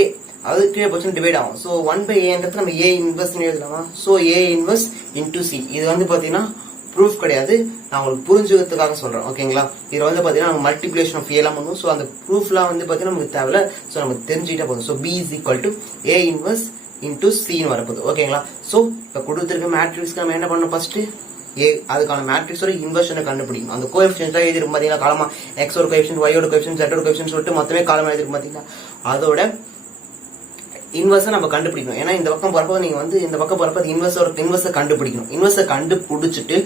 அது கீழே போச்சு டிவைட் ஆகும். சோ 1/a நம்ம ஏ இன்வெர்ஸ் எழுதலாமா. So A inverse into C. இது வந்து பாத்தீங்கன்னா ப்ரூஃப் கிடையாது, நான் உங்களுக்கு புரிஞ்சுக்கிறதுக்காக சொல்றேன். ஓகேங்களா, இதுல வந்து பாத்தீங்கன்னா நம்ம மல்டிபிளேஷன் ஆஃப் ஏலாம் பண்ணுவோம். சோ அந்த ப்ரூஃப்லாம் வந்து பாத்தீங்கன்னா நமக்கு தேவையில்ல. சோ நம்ம தெரிஞ்சுக்கிட்டா போதும். So b is equal to A inverse into சின்னு வரப்போகுது. ஓகேங்களா, சோ இப்ப கொடுத்துருக்க மேட்ரிக்ஸ்க்கு நம்ம என்ன பண்ணணும், ஃபர்ஸ்ட் ஏ அதுக்கான மேட்ரிக்ஸோட இன்வர்ஷனை கண்டுபிடிக்கும். அந்த கோஎஃபிஷியன்ட் எழுதிருக்கும் பாத்தீங்கன்னா காலமா, எக்ஸோட கோஎஃபிஷியன்ட் ஒய்யோட கோஎஃபிஷியன்ட் ஜெட்டோட கோஎஃபிஷியன்ட் சொல்லிட்டு மொத்தமே காலமா எழுதிருக்கும் பாத்தீங்கன்னா, அதோட இன்வெர்ஸை நம்ம கண்டுபிடிக்கணும். ஏன்னா இந்த பக்கம் போறப்போ நீங்க வந்து இந்த பக்கம் போறப்போ இன்வெர்ஸை கண்டுபிடிக்கணும். இன்வெர்ஸை கண்டுபிடிச்சிட்டு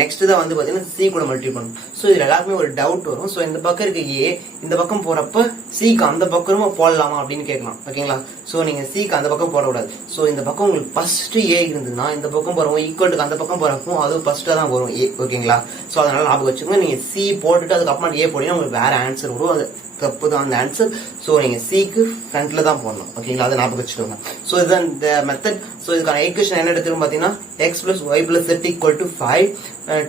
நெக்ஸ்ட் தான் வந்து பாத்தீங்கன்னா சி கூட மல்டிபிள் பண்ணணும். சோ இதுல எல்லாருக்குமே ஒரு டவுட் வரும். சோ இந்த பக்கம் இருக்க ஏ இந்த பக்கம் போறப்ப சிக்கு அந்த பக்கமும் போடலாமா அப்படின்னு கேட்கலாம். ஓகேங்களா, சோ நீங்க சிக்கு அந்த பக்கம் போடக்கூடாது. சோ இந்த பக்கம் உங்களுக்கு ஃபர்ஸ்ட் ஏ இருந்ததுன்னா இந்த பக்கம் போறோம் ஈக்குவல் அந்த பக்கம் போறப்போ அது ஃபர்ஸ்டா தான் வரும் ஏ. ஓகேங்களா, சோ அதனால ஞாபகம் வச்சுக்கோங்க. நீங்க சி போட்டுட்டு அதுக்கப்புறம் ஏ போட்டீங்கன்னா உங்களுக்கு வேற ஆன்சர் வரும். அது தப்பு தான் அந்த ஆன்சர். சோ நீங்க சிக்கு ஃப்ரண்ட்ல தான் போடணும். ஓகேங்களா, அதை ஞாபகம் வச்சுக்கோங்க. சோ இதுதான் இந்த மெத்தட். சோ இதுக்கான ஈக்குவேஷன் என்ன எடுத்துரும் பாத்தீங்கன்னா, x plus y plus z equal to 5,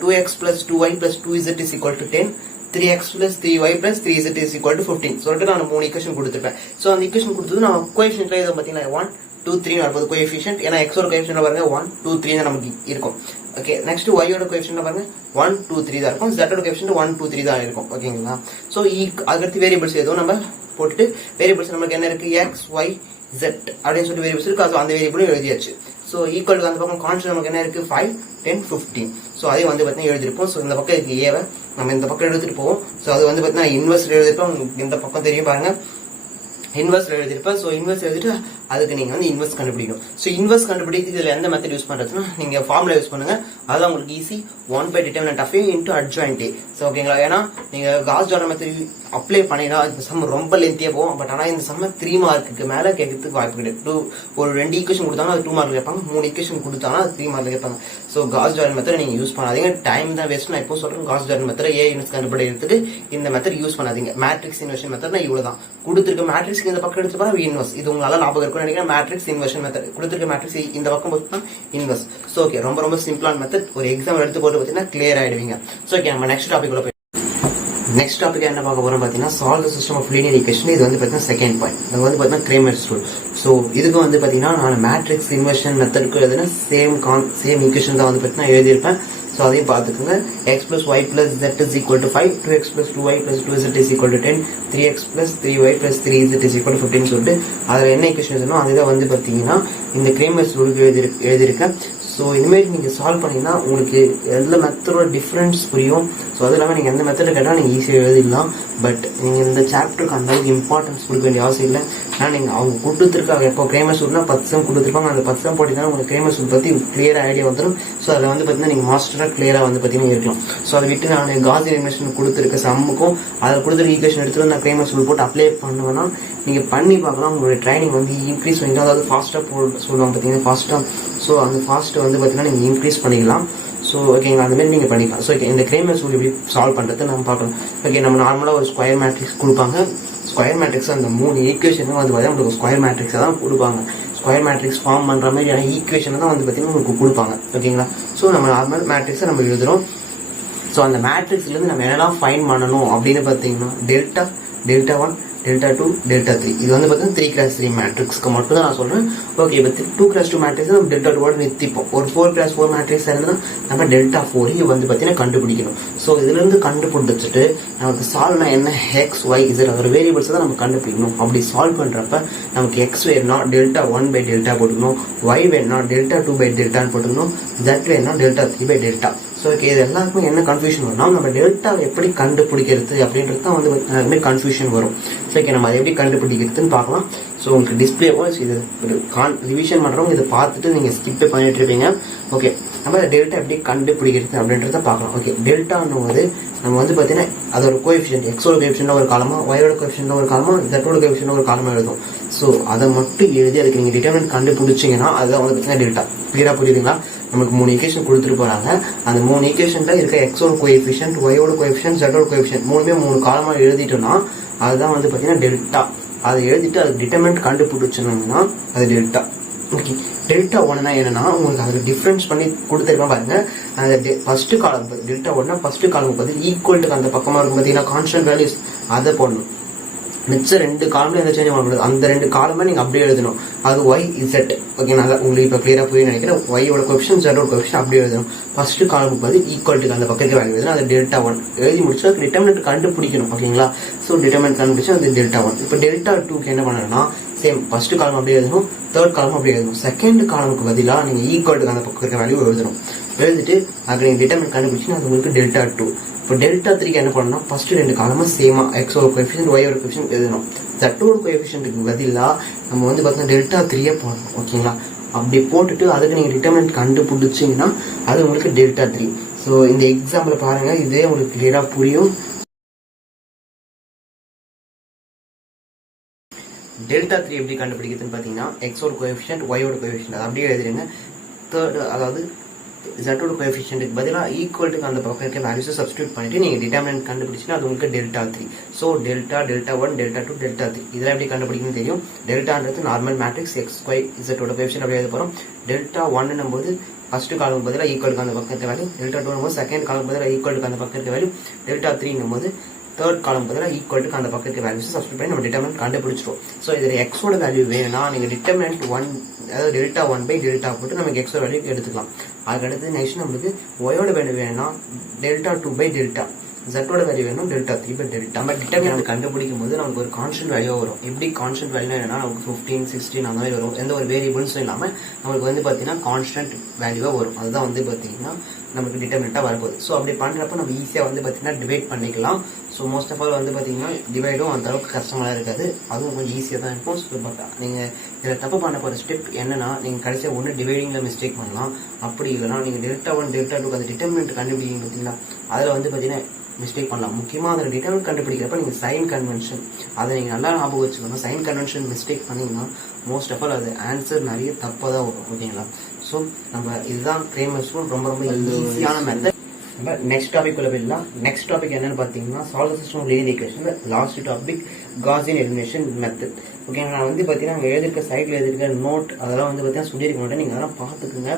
2x plus 2y plus 2z is equal to 10, 3x plus 3y plus 3z is equal to 15 சொல்லிட்டு நான் 3 ஈக்குவேஷன் கொடுத்துருப்பேன். சோ அந்த ஈக்குவேஷன் கொடுத்தது நான் கோஎஃபிஷியன்ட்ல இதை பாத்தீங்கன்னா 1 2 3 வரப்போகுது கோஎஃபிஷியன்ட். ஏன்னா x ஓட கோஎஃபிஷியன்ட் பாருங்க 1 2 3 தான் நமக்கு இருக்கும். ஓகே, நெக்ஸ்ட் y ஓட கோஎஃபிஷியன்ட் பாருங்க 1 2 3 தான் இருக்கும். z ஓட கோஎஃபிஷியன்ட் 1 2 3 தான் இருக்கும். ஓகேங்களா, சோ அதுக்கு வேரியபிள்ஸ் ஏதோ நம்ம போட்டுட்டு வேரியபிள்ஸ் நமக்கு என்ன இருக்கு, x y z அப்படின்னு சொல்லிட்டு வேரியபிள்ஸ் இருக்கு. ஸோ அந்த வேரியபிளும் எழுதியாச்சு. ஸோ ஈக்குவல் அந்த பக்கம் கான்ஸ்டன்ட் நமக்கு என்ன இருக்கு 5, 10, 15. ஸோ அதே வந்து பார்த்தீங்கன்னா எழுதிருப்போம். ஸோ இந்த பக்கம் இருக்கு ஏவை நம்ம இந்த பக்கம் எடுத்துட்டு போவோம். ஸோ அது வந்து பார்த்தீங்கன்னா இன்வெர்ஸ் எழுதிருப்போம். இந்த பக்கம் தெரியும் பாருங்க, இன்வெர்ஸ் எழுதிருப்பேன். ஸோ இன்வெர்ஸ் எழுதிட்டு அதுக்கு நீங்க வந்து இன்வெர்ஸ் கண்டுபிடிக்கணும். ஸோ இன்வெர்ஸ் கண்டுபிடிக்க இதுல எந்த மெத்தட் யூஸ் பண்றதுன்னா நீங்க ஃபார்முலா யூஸ் பண்ணுங்க. அதான் உங்களுக்கு easy. 1/determinant of a into adjoint a. So ஓகேங்களா, ஏன்னா நீங்க காஸ் ஜார்டன் மெத்தட் அப்ளை பண்ணினா இந்த சம் ரொம்ப லென்த்தியா போகும். பட் ஆனா இந்த சம்ம 3 மார்க்குக்கு மேல கேட்கறதுக்கு வாய்ப்பு கிடையாது. ஒரு 2 ஈக்குவேஷன் கொடுத்தாங்கன்னா அது 2 மார்க் கேட்பாங்க. 3 ஈக்குவேஷன் கொடுத்தாங்கன்னா அது 3 மார்க் கேட்பாங்க. ஸோ காஸ் ஜார்டன் மெத்தட் நீங்க யூஸ் பண்ணாதீங்க, டைம் தான் வேஸ்ட். நான் இப்போ சொல்றேன், காஸ் ஜார்டன் மெத்தட் ஏ யூனிட்ஸ் கண்டுபிடிக்கிறதுக்கு இந்த மெத்தட் யூஸ் பண்ணாதீங்க. மேட்ரிக்ஸ் இன்வெர்ஷன் மெத்தட்னா இவ்வளவுதான் கொடுத்துருக்க. மேட்ரிக்ஸ் இந்த பக்கம் எடுத்து பாருங்க இன்வெர்ஸ். இது உங்களால ஞாபகம் இருக்கும்னு நினைக்கிறேன். மேட்ரிக்ஸ் இன்வெர்ஷன் மெத்தட் கொடுத்துருக்க மேட்ரிக்ஸ் இந்த பக்கம் பார்த்தா இன்வெர்ஸ். ஸோ ஓகே, ரொம்ப சிம்பிளான மெத்தட். ஒரு எக்ஸாம் எடுத்து போட்டு பார்த்தீங்கன்னா கிளியர் ஆயிடுவீங்க. ஸோ ஓகே, நம்ம நெக்ஸ்ட் டாபிக் உள்ள போய் நெக்ஸ்ட் டாபிக் என்ன பார்க்க போறோம் பார்த்தீங்கன்னா solve the system of linear equation. இது வந்து பார்த்தீங்கன்னா செகண்ட் பாயிண்ட். இது வந்து பார்த்தீங்கன்னா கிரேமர்ஸ் ரூல். ஸோ இதுக்கு வந்து பார்த்தீங்கன்னா நான் மேட்ரிக்ஸ் இன்வெர்ஷன் மெத்தடுக்கு எழுதுனா சேம் ஈக்குவேஷன் தான் வந்து பார்த்தீங்கன்னா எழுதியிருப்பேன். ஸோ அதையும் பார்த்துக்கோங்க. x plus y plus z is equal to 5, 2x plus 2y plus 2z is equal to 10, 3x plus 3y plus 3z is equal to 15 சொல்லிட்டு அதில் என்ன ஈக்குவேஷன் எழுதணும் அதுதான் வந்து பார்த்தீங்கன்னா இந்த கிரேமர்ஸ் ரூலுக்கு எழுதியிருக்கேன். ஸோ இனிமேல் நீங்கள் சால்வ் பண்ணீங்கன்னா உங்களுக்கு எந்த மெத்தடோட டிஃப்ரென்ஸ் புரியும். ஸோ அது இல்லாமல் நீங்கள் எந்த மெத்தட் கேட்டால் நீங்கள் ஈஸியாக எழுதிடலாம். பட் நீங்கள் இந்த சாப்டருக்கு அந்த அளவுக்கு இம்பார்ட்டன்ஸ் கொடுக்க வேண்டிய அவசியம் இல்லை. ஏன்னா நீங்கள் அவங்க கொடுத்துருக்காங்க. எப்போ கிரேமர்ஸ் ரூல்னா 10 சம் கொடுத்துருப்பாங்க. அந்த 10 சம் போட்டிங்கன்னா உங்களுக்கு கிரேமர்ஸ் ரூல் பற்றி கிளியராக ஐடியா வந்துடும். ஸோ அதில் வந்து பார்த்தீங்கன்னா நீங்கள் மாஸ்டராக கிளியராக வந்து பார்த்தீங்கன்னா இருக்கலாம். ஸோ அதை விட்டு நான் காஸியன் இன்வெர்ஷன் கொடுத்துருக்க சம்முக்கும் அதில் கொடுத்துருக்க ஈக்குவேஷன் எடுத்துட்டு நான் கிரேமர்ஸ் ரூல் போட்டு அப்ளை பண்ணுவேன்னா நீங்கள் பண்ணி பார்க்கலாம். உங்களுடைய ட்ரைனிங் வந்து இன்க்ரீஸ் பண்ணிக்கலாம். அதாவது ஃபாஸ்ட்டாக சொல்லுவாங்க பார்த்தீங்கன்னா ஃபாஸ்ட்டாக. ஸோ அந்த ஃபாஸ்ட்டை வந்து பார்த்தீங்கன்னா நீங்கள் இன்க்ரீஸ் பண்ணிக்கலாம். ஸோ ஓகேங்களா, அந்த மாதிரி நீங்கள் பண்ணிக்கலாம். ஸோ ஓகே, இந்த கிரேமர்ஸ் ரூல் எப்படி சால்வ் பண்ணுறது நம்ம பார்க்கலாம். ஓகே, நம்ம நார்மலாக ஒரு ஸ்கொயர் மேட்ரிக்ஸ் கொடுப்பாங்க. ஸ்கொயர் மேட்ரிக்ஸ் அந்த 3 ஈக்குவேஷனும் வந்து பார்த்தீங்கன்னா உங்களுக்கு ஸ்கொயர் மேட்ரிக்ஸை தான் கொடுப்பாங்க. ஸ்கொயர் மேட்ரிக்ஸ் ஃபார்ம் பண்ணுற மாதிரியான ஈக்குவேஷன் தான் வந்து பார்த்தீங்கன்னா உங்களுக்கு கொடுப்பாங்க. ஓகேங்களா, ஸோ நம்ம நார்மல் மேட்ரிக்ஸை நம்ம எழுதுறோம். ஸோ அந்த மேட்ரிக்ஸ்லேருந்து நம்ம என்னெல்லாம் ஃபைண்ட் பண்ணணும் அப்படின்னு பார்த்தீங்கன்னா டெல்டா 1, டெல்டா 2, டெல்டா 3. இது வந்து பார்த்தீங்கன்னா 3x3 மேட்ரிக்ஸ்க்கு மட்டும் தான் நான் சொல்றேன். ஓகே, இப்போ 2x2 மேட்ரிக்ஸ் நம்ம டெல்டா 2 நிறுத்திப்போம். ஒரு 4x4 மேட்ரிக்ஸ் இருந்தால் நம்ம டெல்டா 4 வந்து பார்த்தீங்கன்னா கண்டுபிடிக்கணும். ஸோ இதுல இருந்து கண்டுபிடிச்சிட்டு நமக்கு சால்வ்னா என்ன x, y, z அதோட வேரியபிள்ஸ் தான் நம்ம கண்டுபிடிக்கணும். அப்படி சால்வ் பண்றப்ப நமக்கு x வேணும்னா டெல்டா 1/டெல்டா போட்டுக்கணும், y வேணும்னா டெல்டா 2/டெல்டான்னு போட்டுக்கணும், z வேணும்னா டெல்டா 3/டெல்டா. ஸோ ஓகே, இது எல்லாருக்குமே என்ன கன்ஃபியூஷன் வரும்னா நம்ம டெல்டாவை எப்படி கண்டுபிடிக்கிறது அப்படின்றது தான் வந்து கன்ஃபியூஷன் வரும். ஸோ ஓகே, நம்ம அதை எப்படி கண்டுபிடிக்கிறதுன்னு பார்க்கலாம். ஸோ உங்களுக்கு டிஸ்பிளேவோ இது ரிவிஷன் பண்ணுறவங்க இதை பார்த்துட்டு நீங்கள் ஸ்கிப்பே பண்ணிட்டு இருப்பீங்க. ஓகே, நம்ம டெல்டா எப்படி கண்டுபிடிக்கிறது அப்படின்றத பார்க்கலாம். ஓகே, டெல்டான்னும் போது நம்ம வந்து பார்த்தீங்கன்னா அதோட கோஎஃபிஷியன்ட் எக்ஸோட கோஎஃபிஷியன்ட் ஒரு காலமா, ஒயோட கோஎஃபிஷியன்ட் ஒரு காலமா, ஜெட்டோட கோஎஃபிஷியன்ட் ஒரு காலமா எழுதும். ஸோ அதை மட்டும் எழுதி அதுக்கு நீங்கள் டிட்டர்மினன்ட் கண்டுபிடிச்சிங்கன்னா அதுதான் வந்து பார்த்தீங்கன்னா டெல்டா. கிளியரா புரியுதுங்களா? நமக்கு 3 ஈக்குவேஷன் கொடுத்துட்டு போறாங்க. அந்த 3 ஈக்குவேஷன்ல இருக்க எக்ஸோட கோஎஃபிஷியன்ட், ஒயோட கோஎஃபிஷியன்ட், ஜெட்டோட கோஎஃபிஷியன்ட் 3மே 3 காலமா எழுதிட்டோம்னா அதுதான் வந்து பார்த்தீங்கன்னா டெல்டா. அதை எழுதிட்டு அது டிட்டர்மினன்ட் கண்டுபிடிச்சோம்னா அது டெல்டா. ஓகே, டெல்டா 1னா என்னன்னா உங்களுக்கு அதுக்கு டிஃபரன்ஸ் பண்ணி கொடுத்துருக்கேன் பாருங்க. அந்த first column delta 1னா first column பார்த்து ஈக்குவல் அந்த பக்கமா இருக்கும் பார்த்தீங்கன்னா கான்ஸ்டன்ட் வேல்யூஸ் அதை போடணும். மிச்சம் 2 காலம்ல எந்த சேஞ்ச் பண்ணக்கூடாது. அந்த 2 காலமே நீங்க அப்படியே எழுதணும். அது y, z. ஓகே, நல்லா உங்களுக்கு இப்போ கிளியரா புரியும் நினைக்கிறேன். y-ஓட கோஎஃபிஷியன்ட், z-ஓட கோஎஃபிஷியன்ட் அப்படியே எழுதணும். ஃபர்ஸ்ட் காலமுக்கு பதில் ஈக்குவல் அந்த பக்கத்துக்கு வேல்யூ எழுதணும். அது டெல்டா 1 எழுதி முடிச்சு அதுக்கு டிட்டர்மினன்ட் கண்டுபிடிக்கணும். ஓகேங்களா, ஸோ டிட்டர்மினன்ட் கண்டுபிடிச்சு அது டெல்டா 1. இப்போ டெல்டா 2க்கு என்ன பண்ணணும்னா சேம் ஃபர்ஸ்ட் காலம் அப்படியே எழுதணும், தேர்ட் காலம் அப்படியே எழுதணும். செகண்ட் காலமுக்கு பதிலாக நீங்க ஈக்குவல் அந்த பக்கம் இருக்க வேல்யூ எழுதணும். எழுதிட்டு அதுக்கு நீங்க டிட்டர்மினன்ட் கண்டுபிடிச்சுன்னா அது உங்களுக்கு டெல்டா 2. இப்போ டெல்டா 3க்கு என்ன பண்ணணும், ஃபர்ஸ்ட் 2 காலமும் சேமா எக்ஸோட கோஎஃபிஷியன்ட், ஒயோட கோஎஃபிஷியன்ட் எழுதணும். ஜெட்டோட கோஎஃபிஷியன்ட்டுக்கு பதிலாக நம்ம வந்து பார்த்தீங்கன்னா டெல்டா 3 போடணும். ஓகேங்களா, அப்படி போட்டுட்டு அதுக்கு நீங்க டிட்டர்மினன்ட் கண்டுபிடிச்சிங்கன்னா அது உங்களுக்கு டெல்டா 3. ஸோ இந்த எக்ஸாம்பிள் பாருங்க, இதே உங்களுக்கு கிளியரா புரியும். டெல்டா 3 எப்படி கண்டுபிடிக்கிறதுன்னு பார்த்தீங்கன்னா எக்ஸோட கோஎஃபிஷியன்ட், ஒயோட கோஎஃபிஷியன்ட் அதை அப்படியே எழுதிடுங்க. தேர்ட் அதாவது ஜெட்டோட கோஎஃபிஷியன்ட்டுக்கு பதிலாக ஈக்குவலுக்கு அந்த பக்கம் இருக்க வேல்யூஸை சப்ஸ்டியூட் பண்ணிட்டு நீங்க டிட்டர்மினன்ட் கண்டுபிடிச்சுன்னா அது உங்களுக்கு delta 3. So delta 1, delta 2, delta 3 இதெல்லாம் எப்படி கண்டுபிடிக்கணும்னு தெரியும். டெல்டான்றது நார்மல் மேட்ரிக்ஸ் x, y, z-ஓட கோஎஃபிஷியன்ட் அப்படியே எழுத போறோம். டெல்டா 1 போது ஃபர்ஸ்ட் காலம் பதிலாக ஈக்குவலுக்கு அந்த பக்கம் இருக்க வேல்யூ, டெல்டா 2 போது செகண்ட் காலம் பதிலாக ஈக்குவலுக்கு அந்த பக்கம் இருக்க வேல்யூ, டெல்டா 3 போது தேர்ட் காலம் பதிலாக ஈக்குவலுக்கு அந்த பக்கம் இருக்க வேல்யூஸ் சப்ஸ்டியூட் பண்ணி நம்ம டிட்டர்மினன்ட் கண்டுபிடிச்சிரும். ஸோ இதில் எக்ஸோட வேல்யூ வேணும்னா நீங்க டிட்டர்மினன்ட் 1 அதாவது டெல்டா 1/டெல்டா போட்டு நமக்கு எக்ஸோட வேல்யூ எடுத்துக்கலாம். அதுக்கடுத்து நெக்ஸ்ட் நம்மளுக்கு ஒயோட வேல்யூ வேணும்னா டெல்டா 2/டெல்டா ஜெட்டோட வேல்யூ வேணும் டெல்டா 3/டெல்டா. நம்ம டிட்டர்மினன்ட் கண்டுபிடிக்கும் போது நமக்கு ஒரு கான்ஸ்டன்ட் வேல்யூ வரும். எப்படி கான்ஸ்டன்ட் வேல்யூ என்னன்னா நமக்கு 15, 16 அந்த மாதிரி வரும். எந்த ஒரு வேரியபிள்ஸும் இல்லாம நமக்கு வந்து பாத்தீங்கன்னா கான்ஸ்டன்ட் வேல்யூவா வரும். அதுதான் வந்து பாத்தீங்கன்னா நமக்கு டிட்டர்மினண்டா வரப்போகுது. ஸோ அப்படி பண்றப்ப நம்ம ஈஸியா வந்து பாத்தீங்கன்னா டிவைட் பண்ணிக்கலாம். ஸோ மோஸ்ட் ஆஃப் ஆல் வந்து பாத்தீங்கன்னா டிவைடும் அந்த அளவுக்கு கஷ்டமா இருக்காது, அதுவும் கொஞ்சம் ஈஸியா தான் இருக்கும். ஸோ நீங்க இதுல தப்பு பண்ண போற ஸ்டெப் என்னன்னா, நீங்க கடைசியா ஒன்னு டிவைடிங்ல மிஸ்டேக் பண்ணலாம். அப்படி இல்லைன்னா நீங்க டெல்டா 1 டெல்டா 2 அந்த டிட்டர்மினன்ட் கண்டுபிடிங்க பாத்தீங்களா, அதுல வந்து பாத்தீங்கன்னா மிஸ்டேக் பண்ணலாம். முக்கியமா அதில் டிட்டர்மினன்ட் கண்டுபிடிக்கிறப்ப நீங்க சைன் கன்வென்ஷன் அதை நீங்க நல்லா ஞாபகம் வச்சுக்கணும். சைன் கன்வென்ஷன் மிஸ்டேக் பண்ணீங்கன்னா மோஸ்ட் ஆஃப் ஆல் அது ஆன்சர் நிறைய தப்பா தான் வரும். ஓகேங்களா? ஸோ நம்ம இதுதான் கிரேமர்ஸ் ரூல், ரொம்ப ரொம்ப ஈஸியான மெத்தட். நம்ம நெக்ஸ்ட் டாபிக் உள்ள போயிடலாம். நெக்ஸ்ட் டாபிக் என்னன்னு பாத்தீங்கன்னா solve system of linear equation. Last topic Gaussian elimination method. Okay, நான் வந்து பாத்தீங்கன்னா அங்கே எழுதிருக்க சைட்ல எழுதிருக்க நோட் அதெல்லாம் வந்து பாத்தீங்கன்னா சொல்லியிருக்க மாட்டேன். நீங்க அதெல்லாம் பாத்துக்குங்க.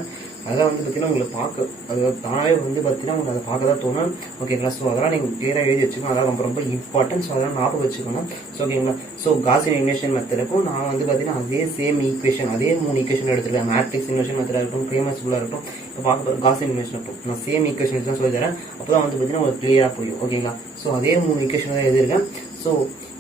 அதெல்லாம் வந்து பாத்தீங்கன்னா உங்களுக்கு பார்க்க அது தானாவே வந்து பாத்தீங்கன்னா உங்களுக்கு அதை பார்க்க தான் தோணும். ஓகேங்களா? ஸோ அதெல்லாம் நீங்க கிளியரா எழுதி வச்சுக்கணும். அதெல்லாம் ரொம்ப ரொம்ப இம்பார்ட்டன்ட். ஸோ அதெல்லாம் ஞாபகம் வச்சுக்கணும். ஸோ ஓகேங்களா? ஸோ காஸியன் எலிமினேஷன் மெத்தடுக்கும் நான் வந்து பாத்தீங்கன்னா அதே சேம் ஈக்குவேஷன், அதே 3 ஈக்குவேஷன் எடுத்துருக்கேன். மேட்ரிக்ஸ் இன்வெர்ஷன் மெத்தடா இருக்கட்டும், கிரேமர்ஸ் ரூலா இருக்கட்டும், இப்போ பார்க்க போற காஸியன் எலிமினேஷன் இருக்கும். நான் சேம் ஈக்குவேஷன் தான் சொல்லி தரேன். அப்பதான் வந்து பாத்தீங்கன்னா உங்களுக்கு கிளியரா புரியும். ஓகேங்களா? ஸோ அதே 3 ஈக்குவேஷன் தான் எழுதிருக்கேன். ஸோ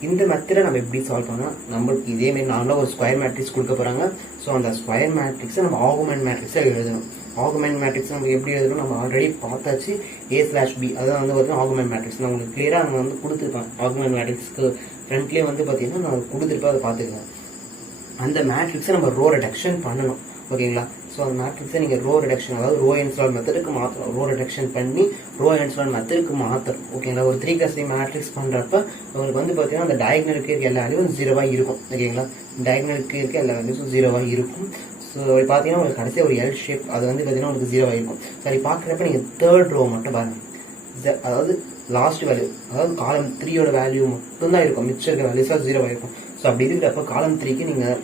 இந்த மெத்தடை நம்ம எப்படி சால்வ் பண்ணா, நம்மளுக்கு இதே மாதிரி நார்மலா ஒரு ஸ்கொயர் மேட்ரிக்ஸ் கொடுக்க போறாங்க. ஸோ அந்த ஸ்கொயர் மேட்ரிக்ஸை நம்ம ஆகுமெண்ட் மேட்ரிக்ஸா எழுதணும். ஆகுமெண்ட் மேட்ரிக்ஸ் நம்ம எப்படி எழுதணும் நம்ம ஆல்ரெடி பார்த்தாச்சு. A/B அதான் வந்து பார்த்தீங்கன்னா ஆகுமெண்ட் மேட்ரிக்ஸ். நான் உங்களுக்கு கிளியரா அங்கே வந்து கொடுத்துருப்பேன். ஆகுமெண்ட் மேட்ரிக்ஸ்க்கு ஃப்ரண்ட்லேயே வந்து பார்த்தீங்கன்னா நான் கொடுத்துருப்பேன், அதை பார்த்துக்கலாம். அந்த மேட்ரிக்ஸை நம்ம ரோ ரிடக்ஷன் பண்ணணும். ஓகேங்களா? ஸோ அந்த மேட்ரிக்ஸை நீங்கள் ரோ ரிடக்ஷன், அதாவது ரோ என்ஸ்லால் மெத்தடுக்கு மாற்றணும். ரோ ரிடக்ஷன் பண்ணி ரோ என்ஸ்லால் மெத்தடுக்கு மாற்றணும். ஓகேங்களா? ஒரு 3x3 மேட்ரிக்ஸ் பண்ணுறப்ப உங்களுக்கு வந்து பார்த்தீங்கன்னா அந்த டயக்னலுக்கு இருக்க எல்லா வேல்யூவும் 0வா இருக்கும். ஓகேங்களா? டயக்னலுக்கு இருக்க எல்லா வேல்யூஸும் 0வா இருக்கும். ஸோ பார்த்தீங்கன்னா உங்களுக்கு கடைசியாக ஒரு எல் ஷேப் அது வந்து பார்த்தீங்கன்னா உங்களுக்கு 0வா இருக்கும். சரி, பார்க்குறப்ப நீங்கள் தேர்ட் ரோ மட்டும் பாருங்க. அதாவது லாஸ்ட் வேல்யூ, அதாவது காலம் 3யோட வேல்யூ மட்டும்தான் இருக்கும். மிச்சம் இருக்க வேல்யூஸாக 0வா இருக்கும். ஸோ அப்படி இருக்கிறப்ப காலம் 3க்கு நீங்கள்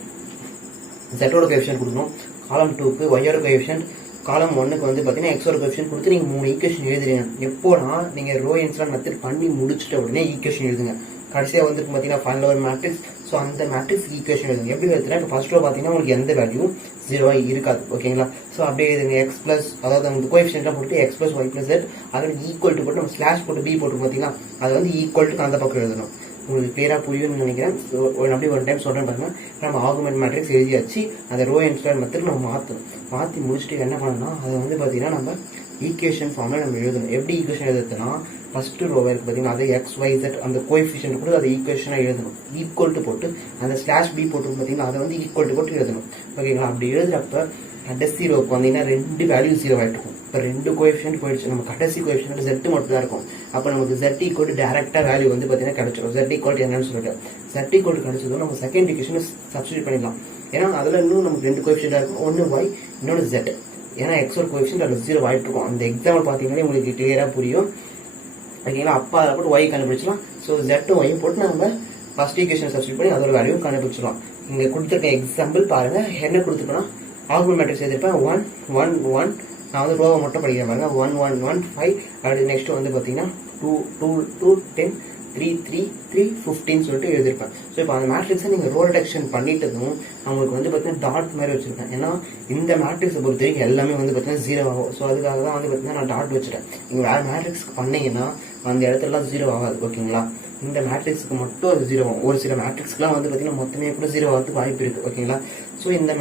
Z-ஓட கோஎஃபிஷியன்ட் கொடுக்கணும். காலம் 2க்கு Y-ஓட கோஎஃபிஷியன்ட், காலம் 1க்கு வந்து பார்த்தீங்கன்னா X-ஓட கோஎஃபிஷியன்ட் கொடுத்து நீங்கள் 3 ஈக்குவேஷன் எழுதுறீங்க. எப்போனா நீங்கள் ரோ என்ஸ்லால் மெத்தட் பண்ணி முடிச்சுட்ட உடனே ஈக்குவேஷன் எழுதுங்க. கடைசியாக வந்து பார்த்தீங்கன்னா ஃபைனல் ஒரு மேட்ரிக்ஸ். ஸோ அந்த மேட்ரிக்ஸ் ஈக்குவேஷன் எழுதுங்க. எப்படி எழுதுனா, இப்போ ஃபர்ஸ்ட் ரோ பார்த்தீங்கன்னா உங்களுக்கு எந்த வேல்யூ 0வா இருக்காது. ஓகேங்களா? ஸோ அப்படியே எழுதுங்க. X பிளஸ், அதாவது அந்த கோஎஃபிஷியன்ட்லாம் போட்டு X plus Y plus Z அதில் ஈக்குவல் டு போட்டு நம்ம ஸ்லாஷ் போட்டு B போட்டு பார்த்தீங்கன்னா அது வந்து ஈக்குவல் டு அந்த பக்கம் எழுதணும். உங்களுக்கு கிளியரா புரியும்னு நினைக்கிறேன். அப்படி ஒரு டைம் சொல்றேன் பாருங்க. நம்ம ஆகுமெண்ட் மேட்ரிக்ஸ் எழுதியாச்சு. அந்த ரோ என்ஸ்லால் மெத்தட் நம்ம மாற்றி முடிச்சுட்டு என்ன பண்ணணும்னா அதை வந்து பார்த்தீங்கன்னா நம்ம ஈக்குவேஷன் ஃபார்ம்ல நம்ம எழுதணும். எப்படி ஈக்குவேஷன் எழுதுனா, ஃபர்ஸ்ட் ரோவை இருக்கு பார்த்தீங்கன்னா அதை XYZ அந்த கோஎஃபிஷியன்ட் கூட அதை ஈக்குவேஷனா எழுதணும். ஈக்குவல் டு போட்டு அந்த ஸ்லாஷ் B போட்டு பார்த்தீங்கன்னா அதை வந்து ஈக்குவல் டு போட்டு எழுதணும். ஓகேங்களா? அப்படி எழுதுறப்ப கடைசி ரோக்கு வந்தீங்கன்னா 2 வேல்யூ 0 ஆயிட்டு இருக்கும். இப்போ 2 கோஎஃபிஷியன்ட் போயிடுச்சு. நம்ம கடைசி கோஎஃபிஷியன்ட் Z மட்டும் தான் இருக்கும். அப்போ நமக்கு Z ஈக்குவல் டு டேரக்டா வேல்யூ வந்து பார்த்தீங்கன்னா கிடைச்சிடும். Z ஈக்குவல் டு என்னன்னு சொல்லிட்டு Z ஈக்குவல் டு கிடைச்சதும் நம்ம செகண்ட் ஈக்குவேஷன் சப்ஸ்டியூட் பண்ணிடலாம். ஏன்னா அதுல இன்னும் நமக்கு 2 கோஎஃபிஷியன்டா இருக்கும். ஒன்னு Y, இன்னொன்று Z. ஏன்னா X-ஓட கோஎஃபிஷியன்ட் அது 0 ஆயிட்டு இருக்கும். அந்த எக்ஸாம்பிள் பார்த்தீங்கன்னா உங்களுக்கு கிளியரா புரியும். ஓகேங்களா? அப்பா அதை போட்டு Y கண்டுபிடிச்சலாம். ஸோ Z Y போட்டு நம்ம ஃபர்ஸ்ட் ஈக்குவேஷன் சப்ஸ்டியூட் பண்ணி அதோட வேல்யூ கண்டுபிடிச்சிடலாம். இங்க கொடுத்துருக்க எக்ஸாம்பிள் பாருங்க. என்ன கொடுத்துருக்கோம்னா ஆகுமெண்ட் மேட்ரிக்ஸ் எழுதிருப்பேன் 1 1 1. நான் வந்து ரோவை மட்டும் படிக்கிறேன் பாருங்க. 1 1 1 5. அடுத்து நெக்ஸ்ட் வந்து பார்த்தீங்கன்னா 2 2 2 10 3 3 3 15 சொல்லிட்டு எழுதிருப்பேன். ஸோ இப்போ அந்த மேட்ரிக்ஸை நீங்கள் ரோ ரிடக்ஷன் பண்ணிட்டதும் அவங்களுக்கு வந்து பார்த்தீங்கன்னா டாட் மாதிரி வச்சிருப்பேன். ஏன்னா இந்த மேட்ரிக்ஸை பொறுத்த வரைக்கும் எல்லாமே வந்து பார்த்தீங்கன்னா 0 ஆகும். ஸோ அதுக்காக தான் வந்து பார்த்தீங்கன்னா நான் டாட் வச்சுட்டேன். நீங்கள் வேற மேட்ரிக்ஸ்க்கு பண்ணீங்கன்னா அந்த இடத்துலலாம் 0 ஆகாது. ஓகேங்களா? இந்த மேட்ரிக்ஸ்க்கு மட்டும் அது 0 ஆகும். ஒரு சில மேட்ரிக்ஸ்க்குலாம் வந்து பார்த்தீங்கன்னா மொத்தமே கூட 0 ஆகிறதுக்கு வாய்ப்பு இருக்கு. ஓகேங்களா? ஸோ இந்த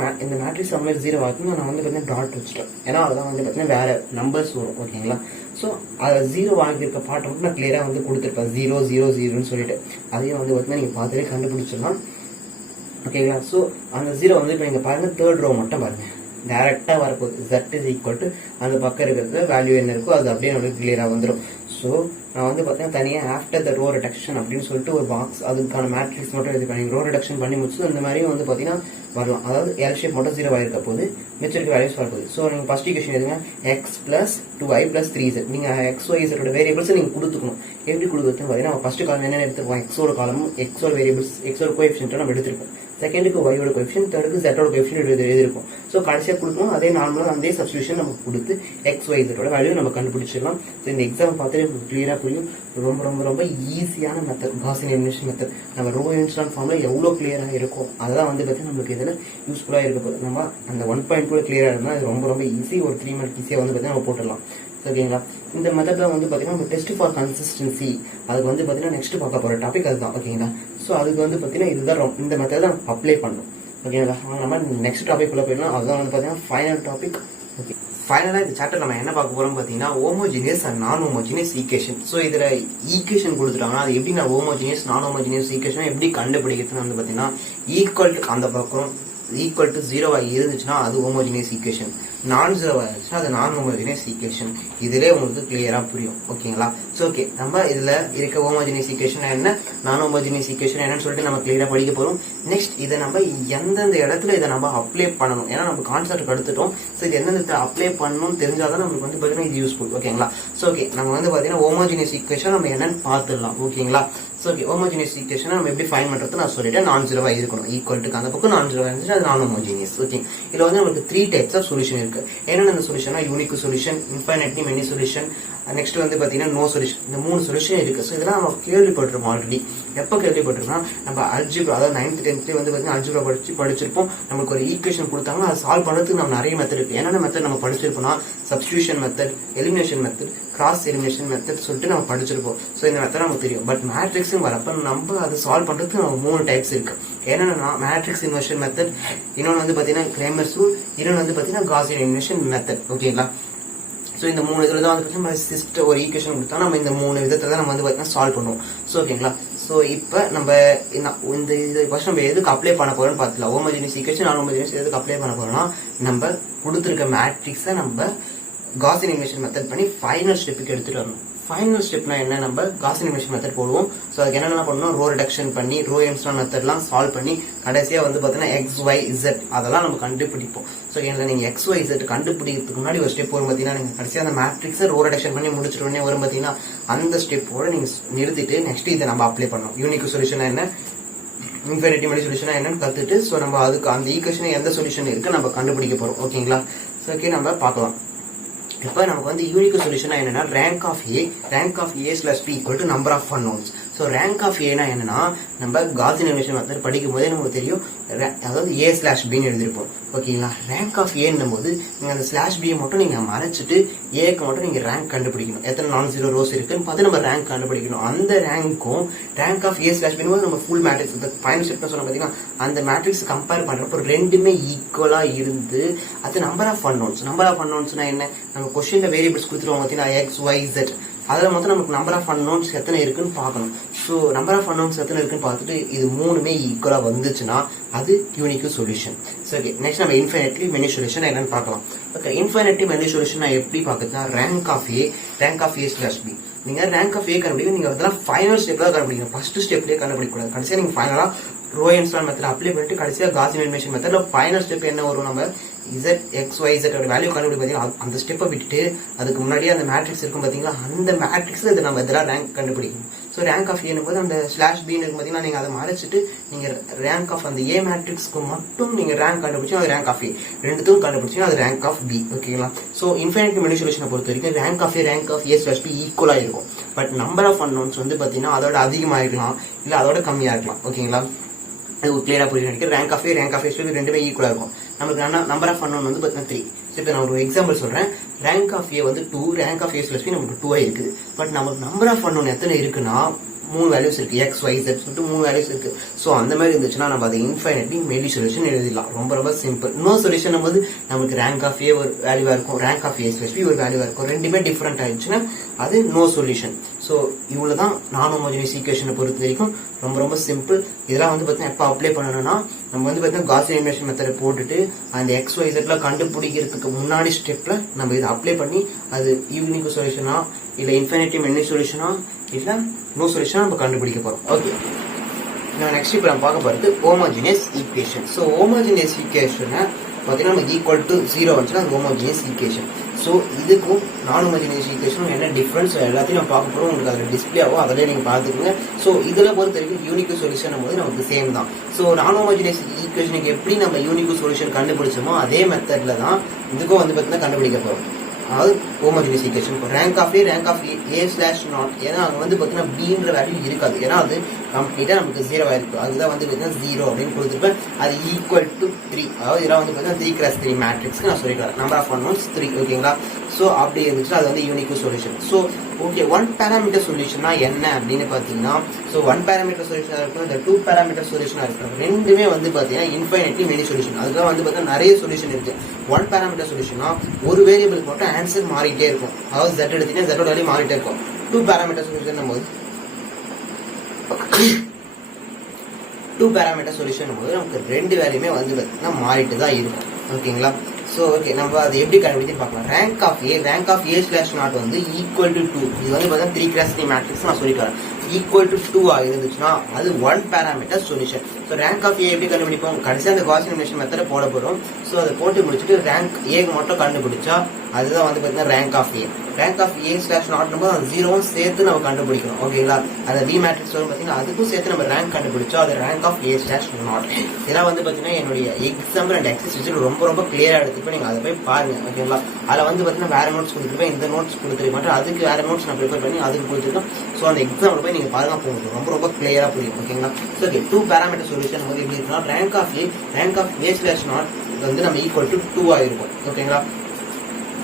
மேட்ரிக்ஸ் அந்த மாதிரி 0 ஆகுதுன்னு நான் வந்து பார்த்தீங்கன்னா டாட் வச்சுட்டேன். ஏன்னா அதெல்லாம் வந்து பார்த்தீங்கன்னா வேற நம்பர்ஸ் வரும். ஓகேங்களா? ஸோ அதை 0 ஆகியிருக்க பாட்டை மட்டும் நான் கிளியரா வந்து கொடுத்துருப்பேன். 0 0 0ன்னு சொல்லிட்டு அதையும் வந்து பார்த்தீங்கன்னா நீங்க பார்த்துட்டு கண்டுபிடிச்சிடலாம். ஓகேங்களா? ஸோ அந்த 0 வந்து இப்போ நீங்க பாருங்க, தேர்ட் ரோ மட்டும் பாருங்க. டைரக்டா வரப்போகுது. Z இஸ் ஈக்குவல் டு அந்த பக்கம் இருக்கிறது வேல்யூ என்ன இருக்கோ அது அப்படியே நம்மளுக்கு கிளியரா வந்துடும். ஸோ நான் வந்து பார்த்தீங்கன்னா தனியாக ஆஃப்டர் த ரோ ரிடக்ஷன் அப்படின்னு சொல்லிட்டு ஒரு பாக்ஸ் அதுக்கான மேட்ரிக்ஸ் மட்டும் இது பண்ணி ரோ ரிடக்ஷன் பண்ணி முடிச்சு இந்த மாதிரியும் வந்து பார்த்தீங்கன்னா வரலாம். அதாவது எல் ஷேப் மட்டும் 0 ஆயிருக்க போது மிச்சம் வேல்யூஸ் வரப்போகுது. ஸோ நீங்கள் ஃபர்ஸ்ட் ஈக்குவேஷன் எதுங்க X plus 2Y plus 3Z. நீங்கள் XYZ வேரியபிள்ஸ் நீங்கள் கொடுத்துக்கணும். எப்படி கொடுக்குறதுன்னு பார்த்தீங்கன்னா ஃபர்ஸ்ட் காலம் என்ன எடுத்துருப்போம், X-ஓட காலமும் X-ஓட வேரியபிள்ஸ் X-ஓட கோஎஃபிஷியன்ட் நம்ம எடுத்திருப்போம். செகண்டுக்கு Y-ஓட கோஎஃபிஷியன்ட், தேர்டுக்கு Z-ஓட கோஎஃபிஷியன்ட் எழுதிருக்கும். ஸோ கடைசியாக கொடுக்கணும். அதே நார்மலாக அதே சப்ஸ்டியூஷன் நமக்கு கொடுத்து XYZ-ஓட வேல்யூ நம்ம கண்டுபிடிச்சிடலாம். ஸோ இந்த எக்ஸாம் பார்த்துட்டு கிளியரா புரியும். ரொம்ப ரொம்ப ரொம்ப ஈஸியான மெத்தட் காஸியன் எலிமினேஷன் மெத்தட். நம்ம ரோ என்ஸ்லால் ஃபார்ம்ல எவ்வளோ கிளியரா இருக்கும் அதெல்லாம் வந்து பார்த்தீங்கன்னா நம்மளுக்கு இதில் யூஸ்ஃபுல்லாக இருக்க போகுது. நம்ம அந்த 1.2 கிளியரா இருந்தால் அது ரொம்ப ரொம்ப ஈஸி. ஒரு 3 மார்க் ஈஸியாக வந்து பார்த்தீங்கன்னா நம்ம போட்டுடலாம். ஓகேங்களா. இந்த மெத்தட்ல வந்து பாத்தீங்கன்னா டெஸ்ட் ஃபார் கன்சிஸ்டன்சி அதுக்கு வந்து பாத்தீங்கன்னா நெக்ஸ்ட் பார்க்க போற டாபிக் அதுதான். ஓகேங்களா. ஸோ அதுக்கு வந்து பாத்தீங்கன்னா இதுதான் இந்த மெத்தட் தான் அப்ளை பண்ணும். ஓகேங்களா. நம்ம நெக்ஸ்ட் டாபிக் உள்ள போயிடலாம். அதுதான் வந்து பாத்தீங்கன்னா ஃபைனல் டாபிக். ஓகே, ஃபைனலா இந்த சாப்டர் நம்ம என்ன பார்க்க போறோம் பாத்தீங்கன்னா ஹோமோஜினியஸ் அண்ட் நான் ஹோமோஜினியஸ் ஈக்குவேஷன். சோ இதுல ஈக்குவேஷன் கொடுத்துட்டாங்க, அது எப்படி நான் ஹோமோஜினியஸ் நான் ஹோமோஜினியஸ் ஈக்குவேஷன் எப்படி கண்டுபிடிக்கிறதுன்னு வந்து பாத்தீங்கன்னா ஈக்குவல் டு அந்த பக்கம் ஈக்குவல் டு 0 இருந்துச்சுன்னா அது ஹோமோஜினியஸ் ஈக்குவேஷன், நான் 0 இருந்துச்சுன்னா அது நான் ஹோமோஜினியஸ் ஈக்குவேஷன். இதுல உங்களுக்கு கிளியரா புரியும். ஓகேங்களா. சோ ஓகே, நம்ம இதுல இருக்க ஹோமோஜினியஸ் ஈக்குவேஷன் என்ன, நான் ஹோமோஜினியஸ் ஈக்குவேஷன் என்னன்னு சொல்லிட்டு நம்ம கிளியரா படிக்க போறோம். நெக்ஸ்ட் இதை நம்ம எந்தெந்த இடத்துல இதை நம்ம அப்ளை பண்ணணும், ஏன்னா நம்ம கான்செப்ட் எடுத்துட்டோம். ஸோ இது எந்தெந்த இடத்துல அப்ளை பண்ணணும்னு தெரிஞ்சாதான் நமக்கு வந்து பாத்தீங்கன்னா இது யூஸ்ஃபுல். ஓகேங்களா. ஸோ ஓகே, நம்ம வந்து பாத்தீங்கன்னா ஹோமோஜினியஸ் ஈக்குவேஷன் நம்ம என்னன்னு பார்த்துடலாம். ஓகேங்களா. ஸோ ஓகே, ஹோமோஜினியஸ் ஈக்குவேஷன் நம்ம எப்படி ஃபைண்ட் பண்றது நான் சொல்லிட்டேன். நான் 0 இருக்கணும், ஈக்குவல் டு அந்த பக்கம் நான் 0 இருந்துச்சு அது நான் ஹோமோஜினியஸ். ஓகே, இதுல வந்து நமக்கு 3 டைப்ஸ் ஆஃப் சொல்யூஷன் இருக்கு. என்னென்ன அந்த solution, unique solution, infinitely many solution, next வந்து பாத்தீங்கன்னா நோ சொல்யூஷன். இந்த 3 சொல்யூஷன் இருக்கு. ஸோ இதெல்லாம் நம்ம கேள்விப்பட்டிருக்கோம் ஆல்ரெடி. எப்போ கேள்விப்பட்டிருக்கோம், நம்ம அல்ஜிப்ரா அதாவது 9th 10th வந்து பாத்தீங்கன்னா அல்ஜிப்ரா படிச்சிருப்போம். நமக்கு ஒரு ஈக்குவேஷன் கொடுத்தாங்க, அதை சால்வ் பண்றதுக்கு நம்ம நிறைய மெத்தட் இருக்கு. என்னென்ன மெத்தட் நம்ம படிச்சிருப்போம்னா substitution method, elimination method, cross elimination method சொல்லிட்டு நம்ம படிச்சிருப்போம். ஸோ இந்த மெத்தட் நமக்கு தெரியும். பட் மேட்ரிக்ஸ் வரப்ப நம்ம அதை சால்வ் பண்றதுக்கு நம்ம 3 டைப்ஸ் இருக்கு. என்னன்னா மேட்ரிக்ஸ் இன்வர்ஷன் மெத்தட், இன்னொன்று வந்து பாத்தீங்கன்னா கிரேமர்ஸ் ரூல், இன்னொன்று வந்து பாத்தீங்கன்னா காஸியன் எலிமினேஷன் மெத்தட். ஓகேங்களா. ஸோ இந்த 3 இதுல தான் வந்து நம்ம சிஸ்டம் ஒரு ஈக்குவேஷன் கொடுத்தா நம்ம இந்த 3 விதத்துல தான் நம்ம வந்து பாத்தீங்கன்னா சால்வ் பண்ணுவோம். ஸோ ஓகேங்களா. ஸோ இப்போ நம்ம இந்த இது ஃபர்ஸ்ட் நம்ம எதுக்கு அப்ளை பண்ண போறோம்னு பார்த்துக்கலாம். ஹோமோஜினியஸ் ஈக்குவேஷன் நான் ஹோமோஜினியஸ் எதுக்கு அப்ளை பண்ண போறோம்னா நம்ம கொடுத்துருக்க மேட்ரிக்ஸை நம்ம காஸியன் எலிமினேஷன் மெத்தட் பண்ணி ஃபைனல் ஸ்டெப்புக்கு எடுத்துட்டு வரணும். ஃபைனல் ஸ்டெப்னா என்ன, நம்ம காஸியன் எலிமினேஷன் மெத்தட் போடுவோம். ஸோ அதுக்கு என்னென்ன பண்ணணும், ரோ ரிடக்ஷன் பண்ணி ரோ எம்ஸ்டான் மெத்தட்லாம் சால்வ் பண்ணி கடைசியா வந்து பாத்தீங்கன்னா XYZ அதெல்லாம் நம்ம கண்டுபிடிப்போம். ஸோ என்ன நீங்க XYZ கண்டுபிடிக்கிறதுக்கு முன்னாடி ஒரு ஸ்டெப் வரும் பாத்தீங்கன்னா, நீங்க கடைசியா அந்த மேட்ரிக்ஸை ரோ ரிடக்ஷன் பண்ணி முடிச்சிட்டு உடனே வரும் பாத்தீங்கன்னா, அந்த ஸ்டெப்போட நீங்க நிறுத்திட்டு நெக்ஸ்ட் இதை நம்ம அப்ளை பண்ணணும். யூனிக் சொல்யூஷன் என்ன, இன்ஃபினிட்டி மெனி சொல்யூஷன் என்னன்னு கத்துட்டு ஸோ நம்ம அதுக்கு அந்த ஈக்குவேஷன் எந்த சொல்யூஷன் இருக்கு நம்ம கண்டுபிடிக்க போறோம். ஓகேங்களா. ஸோ ஓகே, நம்ம பார்க்கலாம். இப்போ நமக்கு வந்து யூனிக் சொல்யூஷன் என்னன்னா rank of A slash B equal to number of unknowns. So rank of ஏனா என்னன்னா நம்ம காஸியன் எலிமினேஷன் மெத்தட் படிக்கும் போதே நமக்கு தெரியும், அதாவது A ஸ்லாஷ் பின்னு எழுதிருப்போம். ஓகேங்களா. ரேங்க் ஆஃப் ஏன்னும் போது நீங்க அந்த ஸ்லாஷ் பியை மட்டும் நீங்க மறைச்சிட்டு ஏக்கு மட்டும் நீங்க ரேங்க் கண்டுபிடிக்கணும். எத்தனை நான் 0 ரோஸ் இருக்குன்னு பார்த்து நம்ம ரேங்க் கண்டுபிடிக்கணும். அந்த ரேங்க்கும் ரேங்க் ஆஃப் A ஸ்லாஷ் பின்னு நம்ம ஃபுல் மேட்ரிக்ஸ் ஃபைனல் ஸ்டெப் சொன்ன பாத்தீங்கன்னா அந்த மேட்ரிக்ஸ் கம்பேர் பண்றப்போ ரெண்டுமே ஈக்குவலா இருந்து அது நம்பர் ஆஃப் அன்னோன்ஸ்னா என்ன, நம்ம கொஸ்டின்ல வேரியபிள்ஸ் கொடுத்துருவாங்க பாத்தீங்கன்னா XYZ, அதுல மொத்தம் நமக்கு நம்பர் ஆஃப் அன்னோன்ஸ் எத்தனை இருக்குன்னு பார்க்கணும். ஸோ நம்பர் ஆஃப் அன்னோன்ஸ் எத்தனை இருக்குன்னு பார்த்துட்டு இது 3மே ஈக்குவலா வந்துச்சுன்னா அது unique solution. So okay, next நம்ம இன்ஃபைனைட்லி மெனி சொல்யூஷன் என்னன்னு பார்க்கலாம். ஓகே, இன்ஃபைனைட்லி மெனி சொல்யூஷன் எப்படி பார்க்குறதுனா rank of A slash B. நீங்க ரேங்க் ஆஃப் A கண்டுபிடிக்க நீங்க அதெல்லாம் ஃபைனல் ஸ்டெப்ல கண்டுபிடிக்கணும். ஃபர்ஸ்ட் ஸ்டெப்லயே கண்டுபிடிக்க கூடாது. கடைசியா நீங்க ஃபைனலா ரோ எம்ஸ்டான் மெத்தட் அப்ளை பண்ணிட்டு கடைசியா காஸியன் எலிமினேஷன் மெத்தட்ல ஃபைனல் ஸ்டெப் என்ன வரும், நம்ம ZXYZ வேல்யூ கண்டுபிடி பாத்தீங்கன்னா அந்த ஸ்டெப்பை விட்டுட்டு அதுக்கு முன்னாடியே அந்த மேட்ரிக்ஸ் இருக்கும் பாத்தீங்களா, அந்த மேட்ரிக்ஸ்ல இது நம்ம இதெல்லாம் ரேங்க் கண்டுபிடிக்கணும். ஸோ ரேங்க் ஆஃப் ஏன்னு போது அந்த ஸ்லாஷ் பின்னு இருக்கும் பாத்தீங்கன்னா நீங்க அதை மறைச்சிட்டு நீங்க ரேங்க் ஆஃப் அந்த A மேட்ரிக்ஸ்க்கு மட்டும் நீங்க ரேங்க் கண்டுபிடிச்சா அது ரேங்க் ஆஃப் A, ரெண்டுத்துக்கும் கண்டுபிடிச்சா அது ரேங்க் ஆஃப் B. ஓகேங்களா. ஸோ இன்ஃபைனைட் மெனி சொல்யூஷனை பொறுத்த வரைக்கும் rank of A slash B ஈக்குவலா இருக்கும். பட் நம்பர் ஆஃப் அன்னோன்ஸ் வந்து பாத்தீங்கன்னா அதோட அதிகமா இருக்கலாம் இல்ல அதோட கம்மியா இருக்கலாம். ஓகேங்களா. அது கிளியரா புரியும் நினைக்கிறேன். ரேங்க் ஆஃப் A ரெண்டுமே ஈக்குவலா இருக்கும். நமக்கு நம்பர் ஆஃப் அன்னோன் வந்து பாத்தீங்கன்னா 3. சரி, நான் ஒரு எக்ஸாம்பிள் சொல்றேன். ரேங்க் ஆஃப் A வந்து 2, rank of A slash B நமக்கு 2 இருக்குது. பட் நமக்கு நம்பர் ஆஃப் அன்னோன் எத்தனை இருக்குன்னா 3 வேல்யூஸ் இருக்கு. XYZ சொல்லிட்டு 3 வேல்யூஸ் இருக்கு. சோ அந்த மாதிரி இருந்துச்சுன்னா நம்ம அதை இன்ஃபைனைட்லி மெனி சொல்யூஷன் எழுதிடலாம். ரொம்ப சிம்பிள். நோ சொல்யூஷன் போது நமக்கு ரேங்க் ஆஃப் A ஒரு வேல்யூவா இருக்கும், rank of A slash B ஒரு வேல்யூவா இருக்கும். ரெண்டுமே டிஃபரெண்ட் ஆயிடுச்சுன்னா அது நோ சொல்யூஷன். சோ இவ்வளவுதான் நான் ஹோமோஜினியஸ் ஈக்குவேஷனை பொறுத்த வரைக்கும் ரொம்ப சிம்பிள். இதெல்லாம் வந்து பாத்தீங்கன்னா எப்ப அப்ளை பண்ணணும்னா நம்ம வந்து பாத்தீங்கன்னா காஸியன் எலிமினேஷன் மெத்தட் போட்டுட்டு அந்த XYZ கண்டுபிடிக்கிறதுக்கு முன்னாடி ஸ்டெப்ல நம்ம இதை அப்ளை பண்ணி அது யூனிக் சொல்யூஷனா இல்ல இன்ஃபினிட்டி மெனி சொல்யூஷனா இல்ல நோ சொல்யூஷனா நம்ம கண்டுபிடிக்க போறோம். ஓகே, நெக்ஸ்ட் இப்போ நம்ம பார்க்க போறது ஹோமோஜினியஸ் ஈக்குவேஷன். ஸோ ஹோமோஜினியஸ் ஈக்குவேஷனை பார்த்தீங்கன்னா நம்ம ஈக்குவல் டு 0 வந்துச்சுன்னா அது ஹோமோஜினியஸ் ஈக்குவேஷன். ஸோ இதுக்கும் நான் ஹோமோஜினியஸ் ஈக்குவேஷனும் என்ன டிஃபரன்ஸ் எல்லாத்தையும் நம்ம பார்க்க போறோம். உங்களுக்கு அதில் டிஸ்பிளே ஆகும், அதிலே நீங்க பார்த்துக்கோங்க. ஸோ இதுல பொறுத்த வரைக்கும் யூனிக் சொல்யூஷன் போது நமக்கு சேம் தான். ஸோ நான் ஹோமோஜினியஸ் ஈக்குவேஷனுக்கு எப்படி நம்ம யூனிக் சொல்யூஷன் கண்டுபிடிச்சோமோ அதே மெத்தட்ல தான் இதுக்கும் வந்து பார்த்தீங்கன்னா கண்டுபிடிக்க போறோம். அதாவது homogeneous equation rank of A slash naught, ஏன்னா அங்க வந்து பாத்தீங்கன்னா Bன்ற வேல்யூ இருக்காது. ஏன்னா அது கம்ப்ளீட்டா நமக்கு 0 ஆயிருக்கு. அதுதான் வந்து பார்த்தீங்கன்னா 0 அப்படின்னு கொடுத்துருப்பேன். அது ஈக்குவல் டு 3. அதாவது இதெல்லாம் வந்து பார்த்தீங்கன்னா 3x3 மேட்ரிக்ஸ்க்கு நான் சொல்லிக்கிறேன். Number of unknowns 3. ஓகேங்களா? ஸோ அப்படி இருந்துச்சுன்னா அது வந்து unique solution. So okay, 1 parameter சொல்யூஷன்னா என்ன அப்படின்னு பார்த்தீங்கன்னா, ஸோ 1 பேராமீட்டர் சொல்யூஷனா இருக்கும், இந்த 2 பேராமீட்டர் சொல்யூஷனா இருக்கும், ரெண்டுமே வந்து பார்த்தீங்கன்னா இன்ஃபைனைட்லி மெனி சொல்யூஷன். அதுதான் வந்து பார்த்தீங்கன்னா நிறைய சொல்யூஷன் இருக்கு. 1 பேராமீட்டர் சொல்யூஷனா ஒரு வேரியபிளுக்கு மட்டும் ஆன்சர் மாறிட்டே இருக்கும். அதாவது z எடுத்தீங்கன்னா z ஓட வேல்யூ மாறிட்டே இருக்கும். 2 பேராமீட்டர் சொல்யூஷன் போது 2 பேராமீட்டர் சொல்யூஷன் போது நமக்கு ரெண்டு வேல்யூமே வந்து பார்த்தீங்கன்னா மாறிட்டு தான் இருக்கும். ஓகேங்களா? ஸோ ஓகே, நம்ம அதை எப்படி கண்டுபிடிச்சு பார்க்கலாம். Rank of A slash naught வந்து ஈக்குவல் டு 2. இது வந்து பார்த்தீங்கன்னா 3x3 மேட்ரிக்ஸ் நான் சொல்லிக்கிறேன். ஈக்குவல் டு 2 இருந்துச்சுன்னா அது 1 parameter solution. So rank of A எப்படி கண்டுபிடிப்போம்? கடைசியாக அந்த காஸ் எலிமினேஷன் மெத்தட போட போகிறோம். ஸோ அதை போட்டு முடிச்சுட்டு ரேங்க் ஏக்கு மட்டும் கண்டுபிடிச்சா அதுதான் வந்து பார்த்தீங்கன்னா rank of A. Rank of A slash நாட்னும் போது அந்த 0வும் சேர்த்து நம்ம கண்டுபிடிக்கணும். ஓகேங்களா? அந்த பி மேட்ரிக்ஸ் வரும் பார்த்தீங்கன்னா அதுக்கும் சேர்த்து நம்ம ரேங்க் கண்டுபிடிச்சோம். அது rank of A slash naught. இதெல்லாம் வந்து பார்த்தீங்கன்னா என்னுடைய எக்ஸாம்பிள் அண்ட் எக்ஸசைஸ் ரொம்ப கிளியரா எடுத்துப்பேன். நீங்க அதை போய் பாருங்க. ஓகேங்களா? அதில் வந்து பார்த்தீங்கன்னா வேற நோட்ஸ் கொடுத்துருப்பேன், இந்த நோட்ஸ் கொடுத்துருக்க மாட்டேன், அதுக்கு வேற நோட்ஸ் நான் ப்ரிப்பேர் பண்ணி அதுக்கு கொடுத்துருக்கோம். ஸோ அந்த எக்ஸாம்பிள் போய் நீங்க பாருங்க, போகும் ரொம்ப கிளியரா புரியும். ஓகேங்களா? ஸோ ஓகே, 2 பேராமீட்டர் சொல்யூஷன் வந்து எப்படி இருக்குன்னா rank of A slash naught வந்து நம்ம ஈக்குவல் டு 2 ஆயிருக்கும். ஓகேங்களா?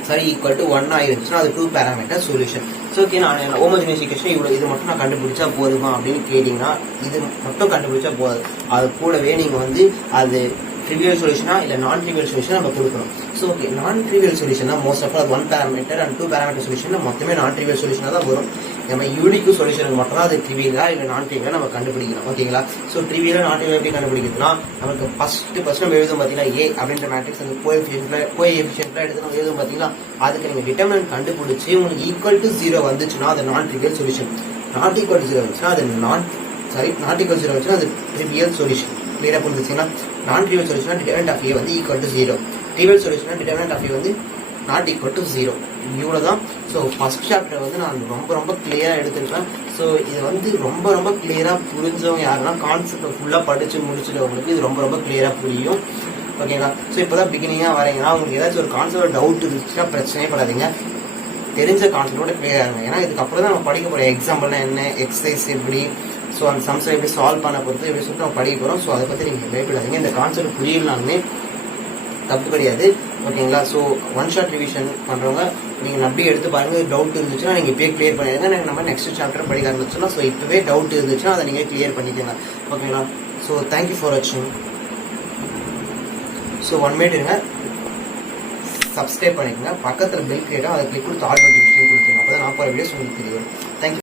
சரி, ஈக்குவல் டு 1 ஆயிருச்சுன்னா அது 2 பேராமீட்டர் சொல்யூஷன். ஸோ ஓகே, நான் ஹோமோஜினியஸ் ஈக்குவேஷன் இவ்வளோ இது மட்டும் நான் கண்டுபிடிச்சா போதுமா அப்படின்னு கேட்டீங்கன்னா இது மட்டும் கண்டுபிடிச்சா போதும். அது கூடவே நீங்க வந்து அது ட்ரிவியல் சொல்யூஷனா இல்ல நான் ட்ரிவியல் சொல்யூஷன் நம்ம கொடுக்கணும். ஸோ ஓகே, நான் ட்ரிவியல் சொல்யூஷனா most of all 1 parameter and 2 parameter solution மொத்தமே நான் ட்ரிவியல் சொல்யூஷனா தான் வரும். நம்ம யூனிக் சொல்யூஷனுக்கு மட்டும் தான் அது ட்ரிவியலா இல்ல நான் ட்ரிவியலா நம்ம கண்டுபிடிக்கணும். ஓகேங்களா? ஸோ ட்ரிவியலா நான் ட்ரிவியல் எப்படி கண்டுபிடிக்கிறதுனா நமக்கு ஃபர்ஸ்ட் நம்ம எழுதும் பார்த்தீங்கன்னா ஏ அப்படின்ற மேட்ரிக்ஸ் அந்த கோஎஃபிஷியன்ட்ல எடுத்து நம்ம எழுதும் பார்த்தீங்கன்னா அதுக்கு நீங்க டிட்டர்மினன்ட் கண்டுபிடிச்சு உங்களுக்கு ஈக்குவல் டு 0 வந்துச்சுன்னா அது நான் trivial solution. Not equal to 0 வந்துச்சுன்னா அது நாட் ஈக்குவல் 0 வந்துச்சுன்னா அது ட்ரிவியல் சொல்யூஷன். கிளியரா புரிஞ்சுச்சுன்னா non trivial solution determinant of A வந்து equal to 0, trivial solution determinant of A வந்து நாட் ஈக்குவல் டு 0. இவ்வளவுதான். ஸோ ஃபர்ஸ்ட் சாப்டர் வந்து நான் ரொம்ப கிளியரா எடுத்துருக்கேன். ஸோ இது வந்து ரொம்ப கிளியரா புரிஞ்சவங்க யாருன்னா கான்செப்ட் ஃபுல்லா படிச்சு முடிச்சுட்டவங்களுக்கு இது ரொம்ப கிளியரா புரியும். ஓகேங்களா? ஸோ இப்போதான் பிகினிங்கா வரீங்கன்னா உங்களுக்கு ஏதாச்சும் ஒரு கான்செப்ட் டவுட் இருந்துச்சுன்னா பிரச்சனையே படாதீங்க, தெரிஞ்ச கான்செப்டோட கிளியர் ஆகுங்க. ஏன்னா இதுக்கப்புறம் தான் நம்ம படிக்க போறோம். எக்ஸாம்பிள்னா என்ன, எக்ஸசைஸ் எப்படி, ஸோ அந்த சம்ஸை எப்படி சால்வ் பண்ண பொறுத்து எப்படி சொல்லிட்டு நம்ம படிக்க போறோம். ஸோ அதை பத்தி நீங்க பயப்படாதீங்க. இந்த கான்செப்ட் புரியலனாலுமே தப்பு கிடையாது. ஓகேங்களா? ஸோ 1 ஷாட் ரிவிஷன் பண்றவங்க நீங்க அப்படியே எடுத்து பாருங்க. டவுட் இருந்துச்சுன்னா நீங்க இப்பயே கிளியர் பண்ணிடுங்க. நம்ம நெக்ஸ்ட் சாப்டர் படிக்க ஆரம்பிச்சோம்னா ஸோ இப்பவே டவுட் இருந்துச்சுன்னா அதை நீங்க கிளியர் பண்ணிக்கோங்க. ஓகேங்களா? ஸோ தேங்க்யூ ஃபார் வாட்சிங். ஸோ 1 மினிட் இருங்க, சப்ஸ்கிரைப் பண்ணிக்கோங்க. பக்கத்தில் பெல் கிரியேட்டா அதை கிளிக் கொடுத்து ஆல் நோட்டிஃபிகேஷன் கொடுத்துருங்க. அப்போ தான் நான் போகிற வீடியோஸ் உங்களுக்கு தெரியும்.